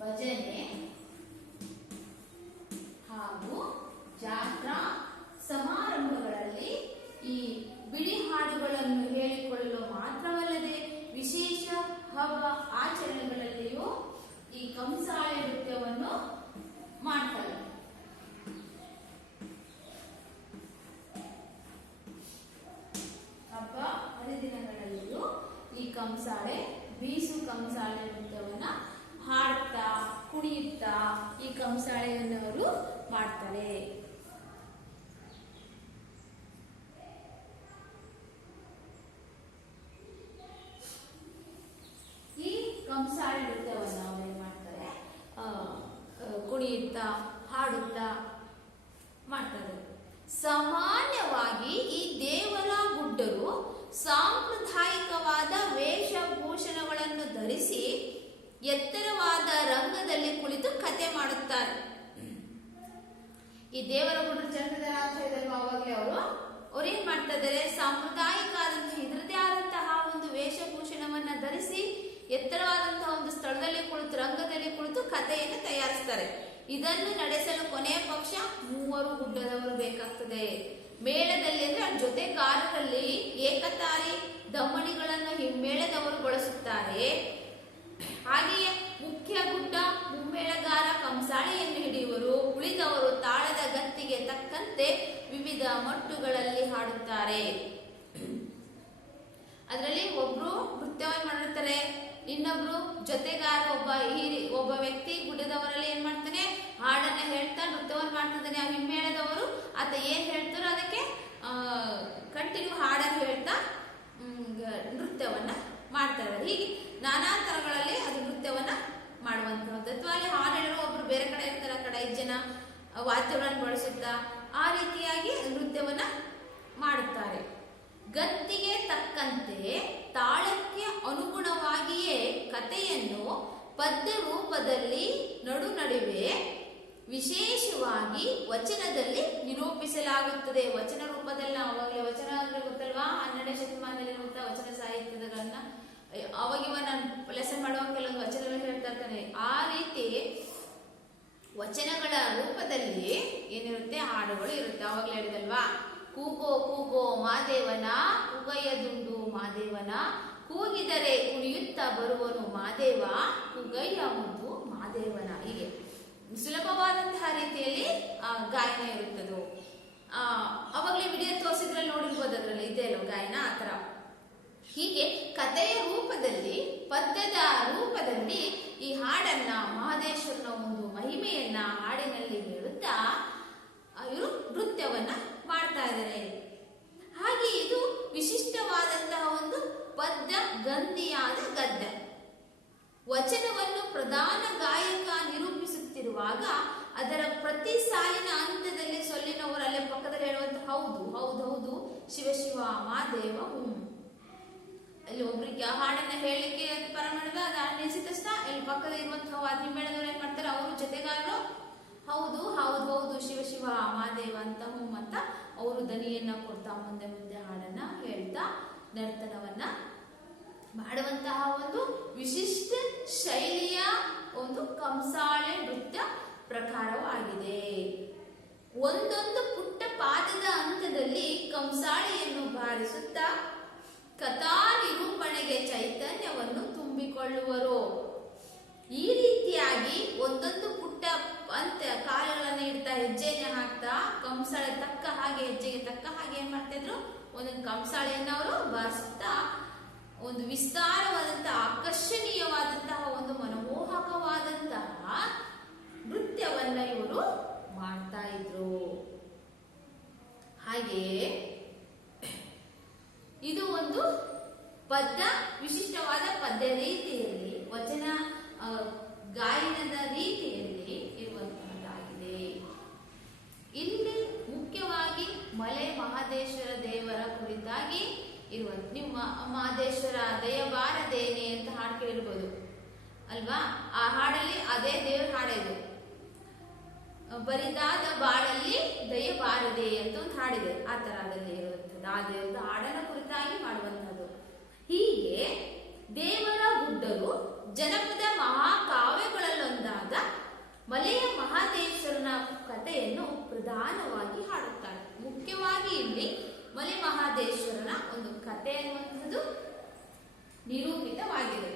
ಭಜನೆ ಹಾಗೂ ಜಾತ್ರಾ ಸಮಾರಂಭಗಳಲ್ಲಿ ಈ ಬಿಡಿ ಹಾಡುಗಳನ್ನು ಹೇಳಿಕೊಳ್ಳಲು ಮಾತ್ರವಲ್ಲದೆ ವಿಶೇಷ ಹಬ್ಬ ಆಚರಣೆಗಳಲ್ಲಿಯೂ ಈ ಕಂಸಾಳೆ ನೃತ್ಯವನ್ನು ಮಾಡ್ತಾರೆ. ಹಬ್ಬ ಹರಿದಿನಗಳಲ್ಲಿಯೂ ಈ ಕಂಸಾಳೆ ಬೀಸು ಕಂಸಾಳೆ ನೃತ್ಯವನ್ನ ಹಾಡ್ತಾ ಕುಣಿಯುತ್ತಾ ಈ ಕಂಸಾಳೆಯನ್ನು ಅವರು ಮಾಡ್ತಾರೆ. ಈ ಕಂಸಾಳೆ ನೃತ್ಯವನ್ನು ಅವರು ಏನ್ ಮಾಡ್ತಾರೆ, ಕುಣಿಯುತ್ತಾ ಹಾಡುತ್ತಾ ಮಾಡ್ತಾರೆ. ಸಾಮಾನ್ಯವಾಗಿ ಈ ದೇವರ ಗುಡ್ಡರು ಸಾಂಪ್ರದಾಯಿಕವಾದ ವೇಷಭೂಷಣಗಳನ್ನು ಧರಿಸಿ ಎತ್ತರವಾದ ರಂಗದಲ್ಲಿ ಕುಳಿತು ಕತೆ ಮಾಡುತ್ತಾರೆ. ಈ ದೇವರ ಗುಡ್ಡರು ಜನಪದ ಆವಾಗಲೇ ಅವ್ರು ಏನ್ ಮಾಡ್ತಾ ಇದ್ದಾರೆ, ಸಾಂಪ್ರದಾಯಿಕ ಆದಂತಹ ಇದರದೇ ಆದಂತಹ ಒಂದು ವೇಷಭೂಷಣವನ್ನ ಧರಿಸಿ ಎತ್ತರವಾದಂತಹ ಒಂದು ಸ್ಥಳದಲ್ಲಿ ಕುಳಿತು ರಂಗದಲ್ಲಿ ಕುಳಿತು ಕಥೆಯನ್ನು ತಯಾರಿಸ್ತಾರೆ. ಇದನ್ನು ನಡೆಸಲು ಕೊನೆಯ ಪಕ್ಷ 3 ಗುಡ್ಡದವರು ಬೇಕಾಗ್ತದೆ. ಮೇಳದಲ್ಲಿ ಅಂದ್ರೆ ಜೊತೆಗಾರರಲ್ಲಿ ಏಕತಾರಿ ದಮಣಿಗಳನ್ನು ಹಿಮ್ಮೇಳದವರು ಬಳಸುತ್ತಾರೆ. ಹಾಗೆಯೇ ಮುಖ್ಯ ಗುಡ್ಡ ಮುಮ್ಮೇಳಗಾರ ಕಂಸಾಳೆಯನ್ನು ಹಿಡಿಯುವರು. ಉಳಿದವರು ತಾಳದ ಗತ್ತಿಗೆ ತಕ್ಕಂತೆ ವಿವಿಧ ಮಟ್ಟುಗಳಲ್ಲಿ ಹಾಡುತ್ತಾರೆ. ಅದರಲ್ಲಿ ಒಬ್ರು ನೃತ್ಯವನ್ನು ಮಾಡಿರ್ತಾರೆ, ಇನ್ನೊಬ್ರು ಜೊತೆಗಾರ ಒಬ್ಬ ವ್ಯಕ್ತಿ ಗುಡ್ಡದವರಲ್ಲಿ ಏನ್ ಮಾಡ್ತಾನೆ, ಹಾಡನ್ನ ಹೇಳ್ತಾ ನೃತ್ಯವನ್ನು ಮಾಡ್ತಿದ್ದಾನೆ. ಆ ಹಿಮ್ಮೇಳದವರು ಆತ ಏನ್ ಹೇಳ್ತಾರೋ ಅದಕ್ಕೆ ಕಂಟಿನ್ಯೂ ಹಾಡನ್ನು ಹೇಳ್ತಾ ನೃತ್ಯವನ್ನ ಮಾಡ್ತಾರೆ. ಹೀಗೆ ನಾನಾ ತರಗಳಲ್ಲಿ ಅದು ನೃತ್ಯವನ್ನ ಮಾಡುವಂತಹದ್ದು. ಅಥವಾ ಅಲ್ಲಿ ಹಾಡು ಹೇಳೋ ಒಬ್ರು ಬೇರೆ ಕಡೆ ಇರ್ತಾರೆ, ಆ ಕಡೆ 5 ಜನ ವಾದ್ಯಗಳನ್ನು ಬಳಸುತ್ತಾ ಆ ರೀತಿಯಾಗಿ ನೃತ್ಯವನ್ನ ಮಾಡುತ್ತಾರೆ. ಗತ್ತಿಗೆ ತಕ್ಕಂತೆ ತಾಳಕ್ಕೆ ಅನುಗುಣವಾಗಿಯೇ ಕಥೆಯನ್ನು ಪದ್ಯ ರೂಪದಲ್ಲಿ ನಡುವೆ ವಿಶೇಷವಾಗಿ ವಚನದಲ್ಲಿ ನಿರೂಪಿಸಲಾಗುತ್ತದೆ. ವಚನ ರೂಪದಲ್ಲಿ ನಾವು ಅವಾಗಲೇ ವಚನ ಅಂದ್ರೆ ಗೊತ್ತಲ್ವಾ, 12ನೇ ಶತಮಾನದಲ್ಲಿರುವಂತಹ ವಚನ ಸಾಹಿತ್ಯಗಳನ್ನ ಅವಾಗ ನಾನು ಲೆಸನ್ ಮಾಡುವಾಗ ಕೆಲವೊಂದು ವಚನಗಳು ಹೇಳ್ತಾ ಇರ್ತಾನೆ. ಆ ರೀತಿ ವಚನಗಳ ರೂಪದಲ್ಲಿ ಏನಿರುತ್ತೆ, ಹಾಡುಗಳು ಇರುತ್ತೆ. ಅವಾಗಲೇ ಹೇಳಿದಲ್ವಾ, ಕೂಗೋ ಕೂಗೋ ಮಾದೇವನ ಕುಗಯ್ಯದುಂಡು ಮಾದೇವನ, ಕೂಗಿದರೆ ಕುಣಿಯುತ್ತ ಬರುವನು ಮಾದೇವ, ಕುಗಯ್ಯ ಮುದ್ದು ಮಾದೇವನ. ಹೀಗೆ ಸುಲಭವಾದಂತಹ ರೀತಿಯಲ್ಲಿ ಗಾಯನ ಇರುತ್ತದು. ಅವಾಗಲೇ ವಿಡಿಯೋ ತೋರಿಸಿದ್ರಲ್ಲಿ ನೋಡಿರ್ಬೋದು, ಅದರಲ್ಲಿ ಇದೆ ಅಲ್ವ ಗಾಯನ, ಆ ತರ. ಹೀಗೆ ಕಥೆಯ ರೂಪದಲ್ಲಿ ಪದ್ಯದ ರೂಪದಲ್ಲಿ ಈ ಹಾಡನ್ನ ಮಹದೇಶ್ವರನ ಒಂದು ಮಹಿಮೆಯನ್ನ ಹಾಡಿನಲ್ಲಿ ಹೇಳುತ್ತಾ ಇವರು ನೃತ್ಯವನ್ನ ಮಾಡ್ತಾ ಇದ್ದಾರೆ. ಹಾಗೆ ಇದು ವಿಶಿಷ್ಟವಾದಂತಹ ಒಂದು ಪದ್ಯ ಗಂಧಿಯಾದ ಗದ್ಯ. ವಚನವನ್ನು ಪ್ರಧಾನ ಗಾಯಕ ನಿರೂಪಿಸುತ್ತಿರುವಾಗ ಅದರ ಪ್ರತಿ ಸಾಲಿನ ಹಂತದಲ್ಲಿ ಸೊಲ್ಲಿನವರಲ್ಲೇ ಪಕ್ಕದಲ್ಲಿ ಹೇಳುವಂತ ಹೌದು ಹೌದು ಹೌದು ಶಿವ ಶಿವ ಮಾದೇವ ಅಲ್ಲಿ ಒಬ್ರಿಗೆ ಹಾಡನ್ನ ಹೇಳಲಿಕ್ಕೆ ಪರ ಮಾಡಿದ್ರೆ ಅದು ನಿಲ್ಸಿದ ತಕ್ಷಣ ಇಲ್ಲಿ ಪಕ್ಕದ ಇರುವಂತಹ ವಾದ್ಯ ಮೇಳದವ್ರು ಏನ್ ಮಾಡ್ತಾರೆ, ಅವರು ಜೊತೆಗಾರರು ಹೌದು ಹೌದು ಹೌದು ಶಿವ ಶಿವ ಮಾದೇವ ಅಂತ ಅಂತ ಅವರು ದನಿಯನ್ನ ಕೊಡ್ತಾ ಮುಂದೆ ಮುಂದೆ ಹಾಡನ್ನ ಹೇಳ್ತಾ ನರ್ತನವನ್ನ ಮಾಡುವಂತಹ ಒಂದು ವಿಶಿಷ್ಟ ಶೈಲಿಯ ಒಂದು ಕಂಸಾಳೆ ನೃತ್ಯ ಪ್ರಕಾರವಾಗಿದೆ. ಒಂದೊಂದು ಪುಟ್ಟ ಪಾದದ ಹಂತದಲ್ಲಿ ಕಂಸಾಳೆಯನ್ನು ಬಾರಿಸುತ್ತಾ ಕಥಾ ನಿರೂಪಣೆಗೆ ಚೈತನ್ಯವನ್ನು ತುಂಬಿಕೊಳ್ಳುವರು. ಈ ರೀತಿಯಾಗಿ ಒಂದೊಂದು ಪುಟ್ಟ ಕಾಲುಗಳನ್ನ ಇಡ್ತಾ ಹೆಜ್ಜೆಯನ್ನ ಹಾಕ್ತಾ ಕಂಸಾಳೆ ತಕ್ಕ ಹಾಗೆ ಹೆಜ್ಜೆಗೆ ತಕ್ಕ ಹಾಗೆ ಏನ್ ಮಾಡ್ತಾ ಇದ್ರು, ಒಂದೊಂದು ಕಂಸಾಳೆಯನ್ನ ಅವರು ಬಾರಿಸುತ್ತಾ ಒಂದು ವಿಸ್ತಾರವಾದಂತಹ ಆಕರ್ಷಣೀಯವಾದಂತಹ ಒಂದು ಮನಮೋಹಕವಾದಂತಹ ನೃತ್ಯವನ್ನ ಇವರು ಮಾಡ್ತಾ ಇದ್ರು. ಹಾಗೆಯೇ ಇದು ಒಂದು ಪದ್ಯ, ವಿಶಿಷ್ಟವಾದ ಪದ್ಯ ರೀತಿಯಲ್ಲಿ ವಚನ ಗಾಯನದ ರೀತಿಯಲ್ಲಿ ಇರುವಂತಹದ್ದಾಗಿದೆ. ಇಲ್ಲಿ ಮುಖ್ಯವಾಗಿ ಮಲೆ ಮಹದೇಶ್ವರ ದೇವರ ಕುರಿತಾಗಿ ಇರುವಂತ, ನಿಮ್ಮ ಮಹದೇಶ್ವರ ದಯಬಾರದೇನೆ ಅಂತ ಹಾಡು ಕೇಳಿರ್ಬೋದು ಅಲ್ವಾ. ಆ ಹಾಡಲ್ಲಿ ಅದೇ ದೇವರ ಹಾಡಿದೆ, ಬರಿದಾದ ಬಾಳಲ್ಲಿ ದಯಬಾರದೆ ಅಂತ ಒಂದು ಹಾಡಿದೆ. ಆ ತರದಲ್ಲಿ ಇರುವಂತದ್ದು ಆ ದೇವರ ಹಾಡನ ಕುರಿತಾಗಿ ಮಾಡುವಂತಹದ್ದು. ಹೀಗೆ ದೇವರ ಗುಡ್ಡರು ಜನಪದ ಮಹಾಕಾವ್ಯಗಳಲ್ಲೊಂದಾದ ಮಲೆಯ ಮಹದೇಶ್ವರನ ಕಥೆಯನ್ನು ಪ್ರಧಾನವಾಗಿ ಹಾಡುತ್ತಾರೆ. ಮುಖ್ಯವಾಗಿ ಇಲ್ಲಿ ಮಲೆ ಮಹದೇಶ್ವರನ ಒಂದು ಕಥೆ ಅನ್ನುವಂಥದ್ದು ನಿರೂಪಿತವಾಗಿದೆ.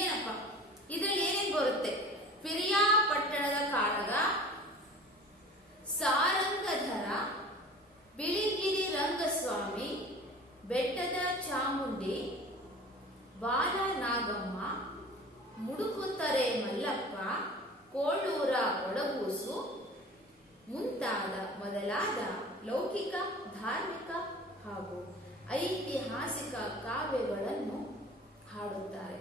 ಏನಪ್ಪ ಇದರಲ್ಲಿ ಏನೇನು ಬರುತ್ತೆ, ಪಿರಿಯಾಪಟ್ಟಣದ ಕಾಳಗ, ಸಾರಂಗಧರ, ಬಿಳಿಗಿರಿ ರಂಗಸ್ವಾಮಿ, ಬೆಟ್ಟದ ಚಾಮುಂಡಿ, ಬಾಲ ನಾಗಮ್ಮ, ಮುಡುಕುತರೆ ಮಲ್ಲಪ್ಪ, ಕೋಳೂರ ಒಳಗೂಸು ಮುಂತಾದ ಮೊದಲಾದ ಲೌಕಿಕ, ಧಾರ್ಮಿಕ ಹಾಗೂ ಐತಿಹಾಸಿಕ ಕಾವ್ಯಗಳನ್ನು ಹಾಡುತ್ತಾರೆ.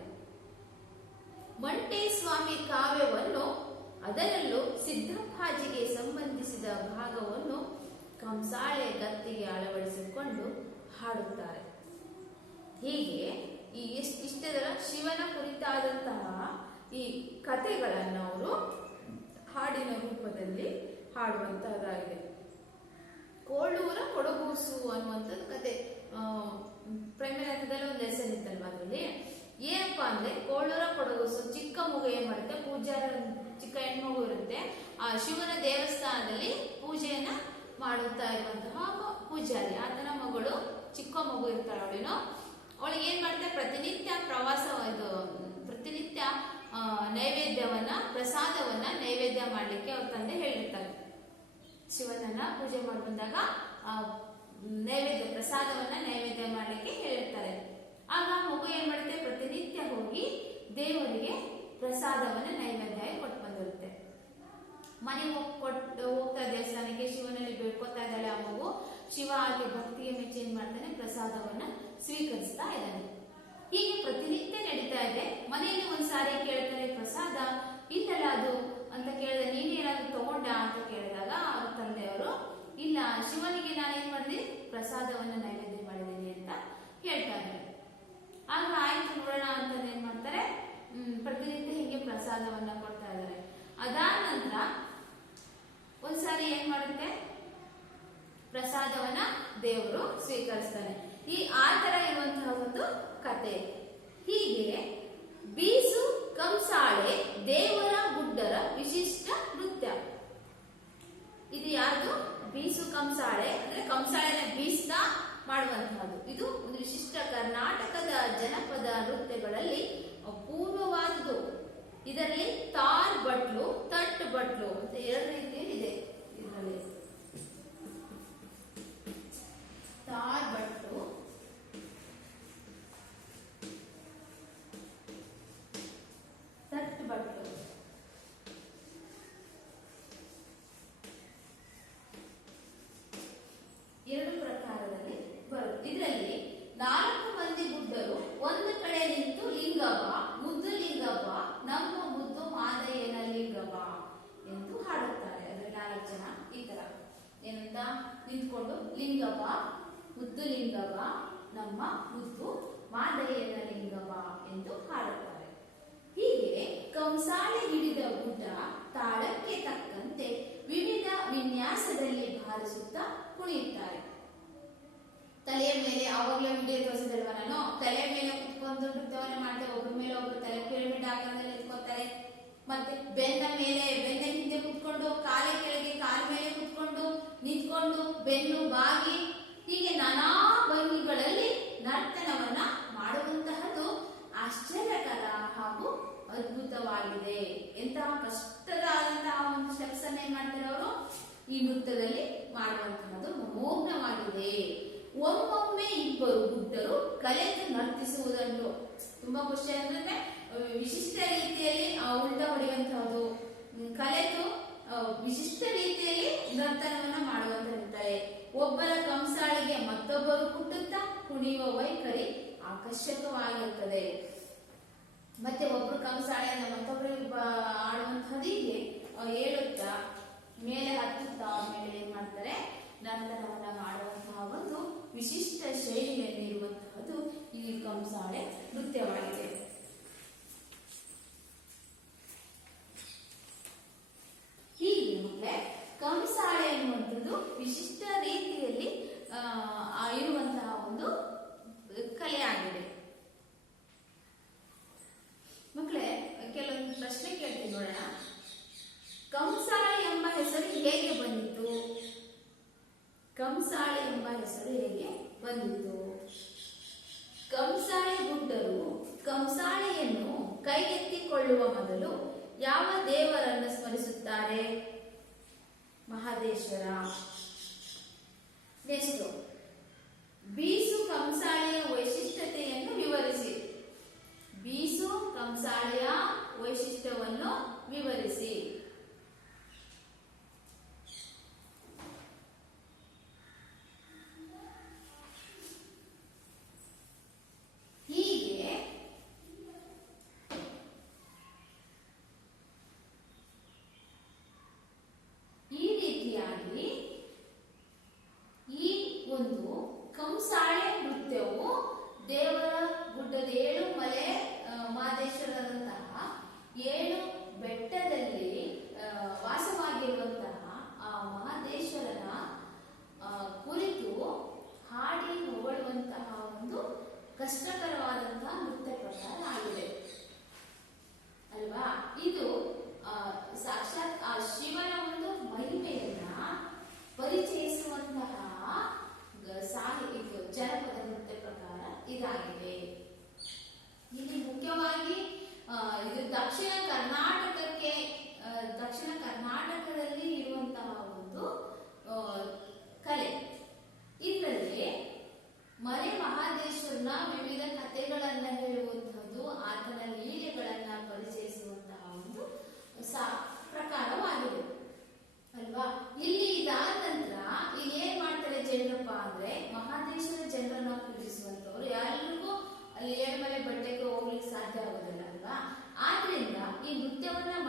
ಮಂಟೇಸ್ವಾಮಿ ಕಾವ್ಯವನ್ನು, ಅದರಲ್ಲೂ ಸಿದ್ದಪ್ಪಾಜಿಗೆ ಸಂಬಂಧಿಸಿದ ಭಾಗವನ್ನು ಕಂಸಾಳೆ ಗತ್ತಿಗೆ ಅಳವಡಿಸಿಕೊಂಡು ಹಾಡುತ್ತಾರೆ. ಹೀಗೆ ಈ ಇಷ್ಟದರ ಶಿವನ ಕುರಿತಾದಂತಹ ಈ ಕಥೆಗಳನ್ನು ಅವರು ಹಾಡಿನ ರೂಪದಲ್ಲಿ ಹಾಡುವಂತಹದ್ದಾಗಿದೆ. ಕೋಳೂರ ಕೊಡಗೂಸು ಅನ್ನುವಂಥದ್ದು ಕತೆ ಪ್ರೈಮರಿ ಹಂತದಲ್ಲಿ ಒಂದು ಲೆಸನ್ ಇತ್ತಲ್ವಾ. ಅದರಲ್ಲಿ ಏನಪ್ಪಾ ಅಂದ್ರೆ ಕೋಳೂರ ಕೊಡಗೂಸು, ಚಿಕ್ಕ ಮಗು ಏನ್ ಮಾಡುತ್ತೆ, ಪೂಜಾರ ಚಿಕ್ಕ ಹೆಣ್ಮಗು ಇರುತ್ತೆ, ಆ ಶಿವನ ದೇವಸ್ಥಾನದಲ್ಲಿ ಪೂಜೆಯನ್ನ ಮಾಡುತ್ತಾ ಇರುವಂತಹ ಪೂಜಾರಿ. ಆತನ ಮಗಳು ಚಿಕ್ಕ ಮಗು ಇರ್ತಾಳೆ, ಅವಳಿಗೆ ಏನ್ ಮಾಡ್ತಾರೆ, ಪ್ರತಿನಿತ್ಯ ಪ್ರತಿನಿತ್ಯ ಪ್ರಸಾದವನ್ನ ನೈವೇದ್ಯ ಮಾಡ್ಲಿಕ್ಕೆ ಅವ್ರ ತಂದೆ ಹೇಳಿರ್ತಾರೆ. ಶಿವನನ್ನ ಪೂಜೆ ಮಾಡಿ ಬಂದಾಗ ಪ್ರಸಾದವನ್ನ ನೈವೇದ್ಯ ಮಾಡ್ಲಿಕ್ಕೆ ಹೇಳಿರ್ತಾರೆ. ಆಗ ಮಗು ಏನ್ ಮಾಡುತ್ತೆ, ಪ್ರತಿನಿತ್ಯ ಹೋಗಿ ದೇವರಿಗೆ ಪ್ರಸಾದವನ್ನ ನೈವೇದ್ಯ ಕೊಟ್ಟು ಬಂದಿರುತ್ತೆ. ಮನೆಗೆ ಹೋಗ್ತಾ ದೇವಸ್ಥಾನಕ್ಕೆ ಶಿವನಲ್ಲಿ ಬೇಡ್ಕೊತಾ ಇದ್ದಾಳೆ ಆ ಮಗು. ಶಿವ ಆಕೆ ಭಕ್ತಿಗೆ ಮೆಚ್ಚಿ ಏನ್ ಮಾಡ್ತಾನೆ, ಪ್ರಸಾದವನ್ನ ಸ್ವೀಕರಿಸ್ತಾ ಇದ್ದಾನೆ. ಹೀಗೆ ಪ್ರತಿನಿತ್ಯ ನಡೀತಾ ಇದೆ. ಮನೆಯಲ್ಲಿ ಒಂದ್ಸಾರಿ ಕೇಳ್ತಾರೆ, ಪ್ರಸಾದ ಇಲ್ಲಲ್ಲ ಅದು ಅಂತ ಕೇಳಿದ, ನೀನೇನಾದ್ರೂ ತಗೊಂಡ ಅಂತ ಕೇಳಿದಾಗ ಅವ್ರ ತಂದೆಯವರು, ಇಲ್ಲ ಶಿವನಿಗೆ ನಾನೇನ್ ಮಾಡಿದೆ, ಪ್ರಸಾದವನ್ನ ನೈವೇದ್ಯ ಮಾಡಿದ್ದೀನಿ ಅಂತ ಹೇಳ್ತಾ ಇದ್ದಾರೆ. ಆಗ ಆಯ್ತು ನೋಡೋಣ ಅಂತ ಏನ್ ಮಾಡ್ತಾರೆ, ಪ್ರತಿನಿತ್ಯ ಹೀಗೆ ಪ್ರಸಾದವನ್ನ ಕೊಡ್ತಾ ಇದ್ದಾರೆ. ಅದಾದ ನಂತರ ಒಂದ್ಸಾರಿ ಏನ್ ಮಾಡುತ್ತೆ, ಪ್ರಸಾದವನ್ನ ದೇವರು ಸ್ವೀಕರಿಸ್ತಾನೆ. ಆ ತರ ಇರುವಂತಹ ಒಂದು ಕತೆ. ಹೀಗೆ ಬೀಸು ಕಂಸಾಳೆ ದೇವರ ಗುಡ್ಡರ ವಿಶಿಷ್ಟ ನೃತ್ಯ. ಇದು ಯಾವುದು, ಬೀಸು ಕಂಸಾಳೆ ಅಂದ್ರೆ ಕಂಸಾಳೆನ ಬೀಸ್ತಾ ಮಾಡುವಂತಹದ್ದು. ಇದು ಒಂದು ವಿಶಿಷ್ಟ ಕರ್ನಾಟಕದ ಜನಪದ ನೃತ್ಯಗಳಲ್ಲಿ ಅಪೂರ್ವವಾದುದು. ಇದರಲ್ಲಿ ತಾರ್ ಬಟ್ಲು, ತಟ್ ಬಟ್ಲು ಅಂತ ಎರಡು ರೀತಿಯಲ್ಲಿ ಇದೆ. ಇದರಲ್ಲಿ ತಾರ್ ಬಟ್ಲು, ತಟ್ ಬಟ್ಲು ಎರಡು ಪ್ರಕಾರದಲ್ಲಿ ಬರುತ್ತೆ. ಇದರಲ್ಲಿ 4 ಮಂದಿ ಗುಡ್ಡರು ಒಂದು ಕಡೆ ನಿಂತು ಲಿಂಗವ್ವ ಮುದ್ದು ಲಿಂಗವ್ವ ನಮ್ಮ ಮುದ್ದು ಮಾದಯ್ಯನ ಲಿಂಗವ್ವ ಎಂದು ಹಾಡುತ್ತಾರೆ. ಅದರಲ್ಲಿ 4 ಜನ ಈ ತರ ಏನಂತ ನಿಂತ್ಕೊಂಡು ಲಿಂಗವ್ವ ಮುದ್ದು ಲಿಂಗವ್ವ ನಮ್ಮ ಮುದ್ದು ಮಾದಯ್ಯನ ಲಿಂಗವ್ವ ಎಂದು ಹಾಡುತ್ತಾರೆ. ಹೀಗೆ ಕಂಸಾಳೆ ಹಿಡಿದ ಗುಡ್ಡ ತಾಳಕ್ಕೆ ತಕ್ಕಂತೆ ವಿವಿಧ ವಿನ್ಯಾಸದಲ್ಲಿ ಬಾರಿಸುತ್ತಾ ಕುಣಿಯುತ್ತಾರೆ. ತಲೆಯ ಮೇಲೆ ಆವಾಗಲೇ ವಿಡಿಯೋ ತೋರಿಸಿದಲ್ವ ನಾನು, ತಲೆಯ ಮೇಲೆ ಕುತ್ಕೊಂಡು ನೃತ್ಯವನ್ನ ಮಾಡ್ತೇವೆ. ಒಬ್ಬರ ಮೇಲೆ ಒಬ್ಬರು ತಲೆ ಪಿರಮಿಡ್ ಆಕಾರದಲ್ಲಿ ನಿಂತ್ಕೋತಾರೆ. ಮತ್ತೆ ಬೆನ್ನ ಹಿಂದೆ ಕುತ್ಕೊಂಡು, ಕಾಲ ಕೆಳಗೆ ಕಾಲ ಮೇಲೆ ಕುತ್ಕೊಂಡು, ನಿಂತ್ಕೊಂಡು, ಬೆನ್ನು ಬಾಗಿ, ಹೀಗೆ ನಾನಾ ಭಂಗಿಗಳಲ್ಲಿ ನರ್ತನವನ್ನ ಮಾಡುವಂತಹದ್ದು ಆಶ್ಚರ್ಯಕರ ಹಾಗೂ ಅದ್ಭುತವಾಗಿದೆ. ಎಂತಹ ಕಷ್ಟದಾದಂತಹ ಒಂದು ಸ್ಟೆಪ್ಸ್ ಅನ್ನ ಏನ್ ಮಾಡ್ತಾರೆ ಅವರು ಈ ನೃತ್ಯದಲ್ಲಿ ಮಾಡುವಂತಹದ್ದು ಮನೋಜ್ಞವಾಗಿದೆ. ಒಮ್ಮೊಮ್ಮೆ ಇಬ್ಬರು ಗುಡ್ಡರು ಕಲೆತು ನರ್ತಿಸುವುದನ್ನು ತುಂಬಾ ಖುಷಿ ಅಂದ್ರೆ ವಿಶಿಷ್ಟ ರೀತಿಯಲ್ಲಿ ಉಲ್ಟಾ ಹೊಡೆಯುವಂತಹದ್ದು, ಕಲೆತು ವಿಶಿಷ್ಟ ರೀತಿಯಲ್ಲಿ ನರ್ತನವನ್ನ ಮಾಡುವಂತಿರ್ತಾರೆ. ಒಬ್ಬರ ಕಂಸಾಳಿಗೆ ಮತ್ತೊಬ್ಬರು ಕುಟ್ಟುತ್ತಾ ಕುಣಿಯುವ ವೈಖರಿ ಆಕರ್ಷಕವಾಗಿರುತ್ತದೆ. ಮತ್ತೆ ಒಬ್ರು ಕಂಸಾಳೆಯನ್ನ ಮತ್ತೊಬ್ಬರಿಗೆ ಆಡುವಂತಹದಿಗೆ ಹೇಳುತ್ತಾ ಮೇಲೆ ಹತ್ತುತ್ತಾ ಮೇಲೆ ಏನ್ ಮಾಡ್ತಾರೆ, ನರ್ತನವನ್ನ ಮಾಡುವಂತಹ ಒಂದು ವಿಶಿಷ್ಟ ಶೈಲಿಯಲ್ಲಿರುವಂತಹದ್ದು ಈ ಕಂಸಾಳೆ ನೃತ್ಯವಾಗಿದೆ. ಹೀಗೆ ಮಕ್ಕಳೇ ಕಂಸಾಳೆ ಎನ್ನುವಂಥದ್ದು ವಿಶಿಷ್ಟ ರೀತಿಯಲ್ಲಿ ಇರುವಂತಹ ಒಂದು ಕಲೆ ಆಗಿದೆ. ಮಕ್ಕಳೇ ಕೆಲವೊಂದು ಪ್ರಶ್ನೆ ಕೇಳ್ತೀನಿ ನೋಡೋಣ. ಕಂಸಾಳೆ ಎಂಬ ಹೆಸರು ಹೇಗೆ ಬಂದಿತು? ಕಂಸಾಳೆ ಎಂಬ ಹೆಸರು ಹೇಗೆ ಬಂದಿತು? ಕಂಸಾಳೆ ಗುಡ್ಡರು ಕಂಸಾಳೆಯನ್ನು ಕೈಗೆತ್ತಿಕೊಳ್ಳುವ ಮೊದಲು ಯಾವ ದೇವರನ್ನು ಸ್ಮರಿಸುತ್ತಾರೆ? ಮಹದೇಶ್ವರ. ನೆಕ್ಸ್ಟ್, ಬೀಸು ಕಂಸಾಳೆಯ ವೈಶಿಷ್ಟ್ಯತೆಯನ್ನು ವಿವರಿಸಿ. ಬೀಸು ಕಂಸಾಳೆಯ ವೈಶಿಷ್ಟ್ಯವನ್ನು ವಿವರಿಸಿ. ಹೀಗೆ ಈ ರೀತಿಯಾಗಿ ಈ ಒಂದು ಕಂಸಾಳೆ ನೃತ್ಯವು ದೇವರ ಗುಡ್ಡದ 7 ಮಲೆ ಮಹದೇಶ್ವರದಂತಹ 7 ಬೆಟ್ಟ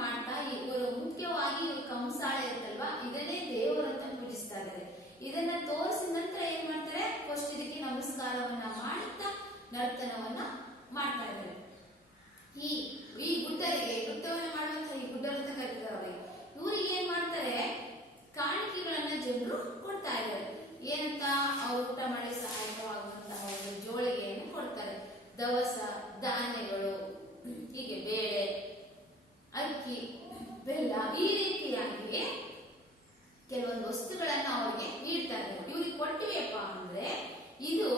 ಮಾಡ್ತಾ ಇವರು ಮುಖ್ಯವಾಗಿ ಕಂಸಾಳೆ ಇರುತ್ತಲ್ವಾ, ಇದನ್ನೇ ದೇವರಂತ ಪೂಜಿಸ್ತಾ ಇದ್ದಾರೆ. ಇದನ್ನ ತೋರಿಸಿದ ನಂತರ ಏನ್ ಮಾಡ್ತಾರೆ, ಫಸ್ಟ್ ಇದಕ್ಕೆ ನಮಸ್ಕಾರವನ್ನ ಮಾಡ್ತಾ ನರ್ತನವನ್ನ ಮಾಡ್ತಾ ಇದ್ದಾರೆ. ಈ ಗುಡ್ಡರಿಗೆ ನೃತ್ಯವನ್ನ ಮಾಡುವಂತಹ ಈ ಗುಡ್ಡರು ಅಂತ ಕರೀತಾರೆ ಅವರಿಗೆ. ಇವರಿಗೆ ಏನ್ ಮಾಡ್ತಾರೆ, ಕಾಣಿಕೆಗಳನ್ನ ಜನರು ಕೊಡ್ತಾ ಇದ್ದಾರೆ. ಏನಂತ, ಅವ್ರು ಊಟ ಮಾಡಿ ಸಹಾಯಕವಾಗುವಂತಹ ಒಂದು ಜೋಳಿಗೆಯನ್ನು ಕೊಡ್ತಾರೆ. ದವಸ ಧಾನ್ಯಗಳು, ಹೀಗೆ ಬೇಳೆ, ಅಕ್ಕಿ, ಬೆಲ್ಲ, ಈ ರೀತಿಯಾಗಿ ಕೆಲವೊಂದು ವಸ್ತುಗಳನ್ನ ಅವರಿಗೆ ನೀಡ್ತಾ ಇದ್ದಾರೆ. ಇವ್ರಿಗೆ ಕೊಟ್ಟಿವೆಯಪ್ಪ ಅಂದ್ರೆ ಇದು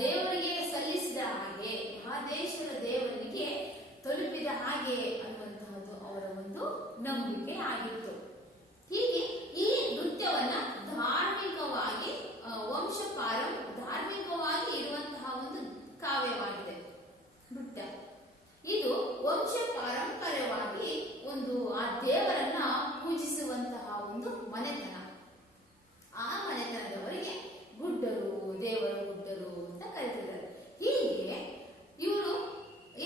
ದೇವರಿಗೆ ಸಲ್ಲಿಸಿದ ಹಾಗೆ, ಮಹಾದೇಶ್ವರ ದೇವರಿಗೆ ತಲುಪಿದ ಹಾಗೆ ಅನ್ನುವಂತಹದ್ದು ಅವರ ಒಂದು ನಂಬಿಕೆ ಆಗಿತ್ತು. ಹೀಗೆ ಈ ನೃತ್ಯವನ್ನ ಧಾರ್ಮಿಕವಾಗಿ ಧಾರ್ಮಿಕವಾಗಿ ಇರುವಂತಹ ಒಂದು ಕಾವ್ಯವಾಗಿದೆ ನೃತ್ಯ. ಇದು ವಂಶ ಪಾರಂಪರ್ಯವಾಗಿ ಒಂದು ಆ ದೇವರನ್ನ ಪೂಜಿಸುವಂತಹ ಒಂದು ಮನೆತನ. ಆ ಮನೆತನದವರಿಗೆ ಗುಡ್ಡರು, ದೇವರು ಗುಡ್ಡರು ಅಂತ ಕರೀತಿದ್ದಾರೆ. ಹೀಗೆ ಇವರು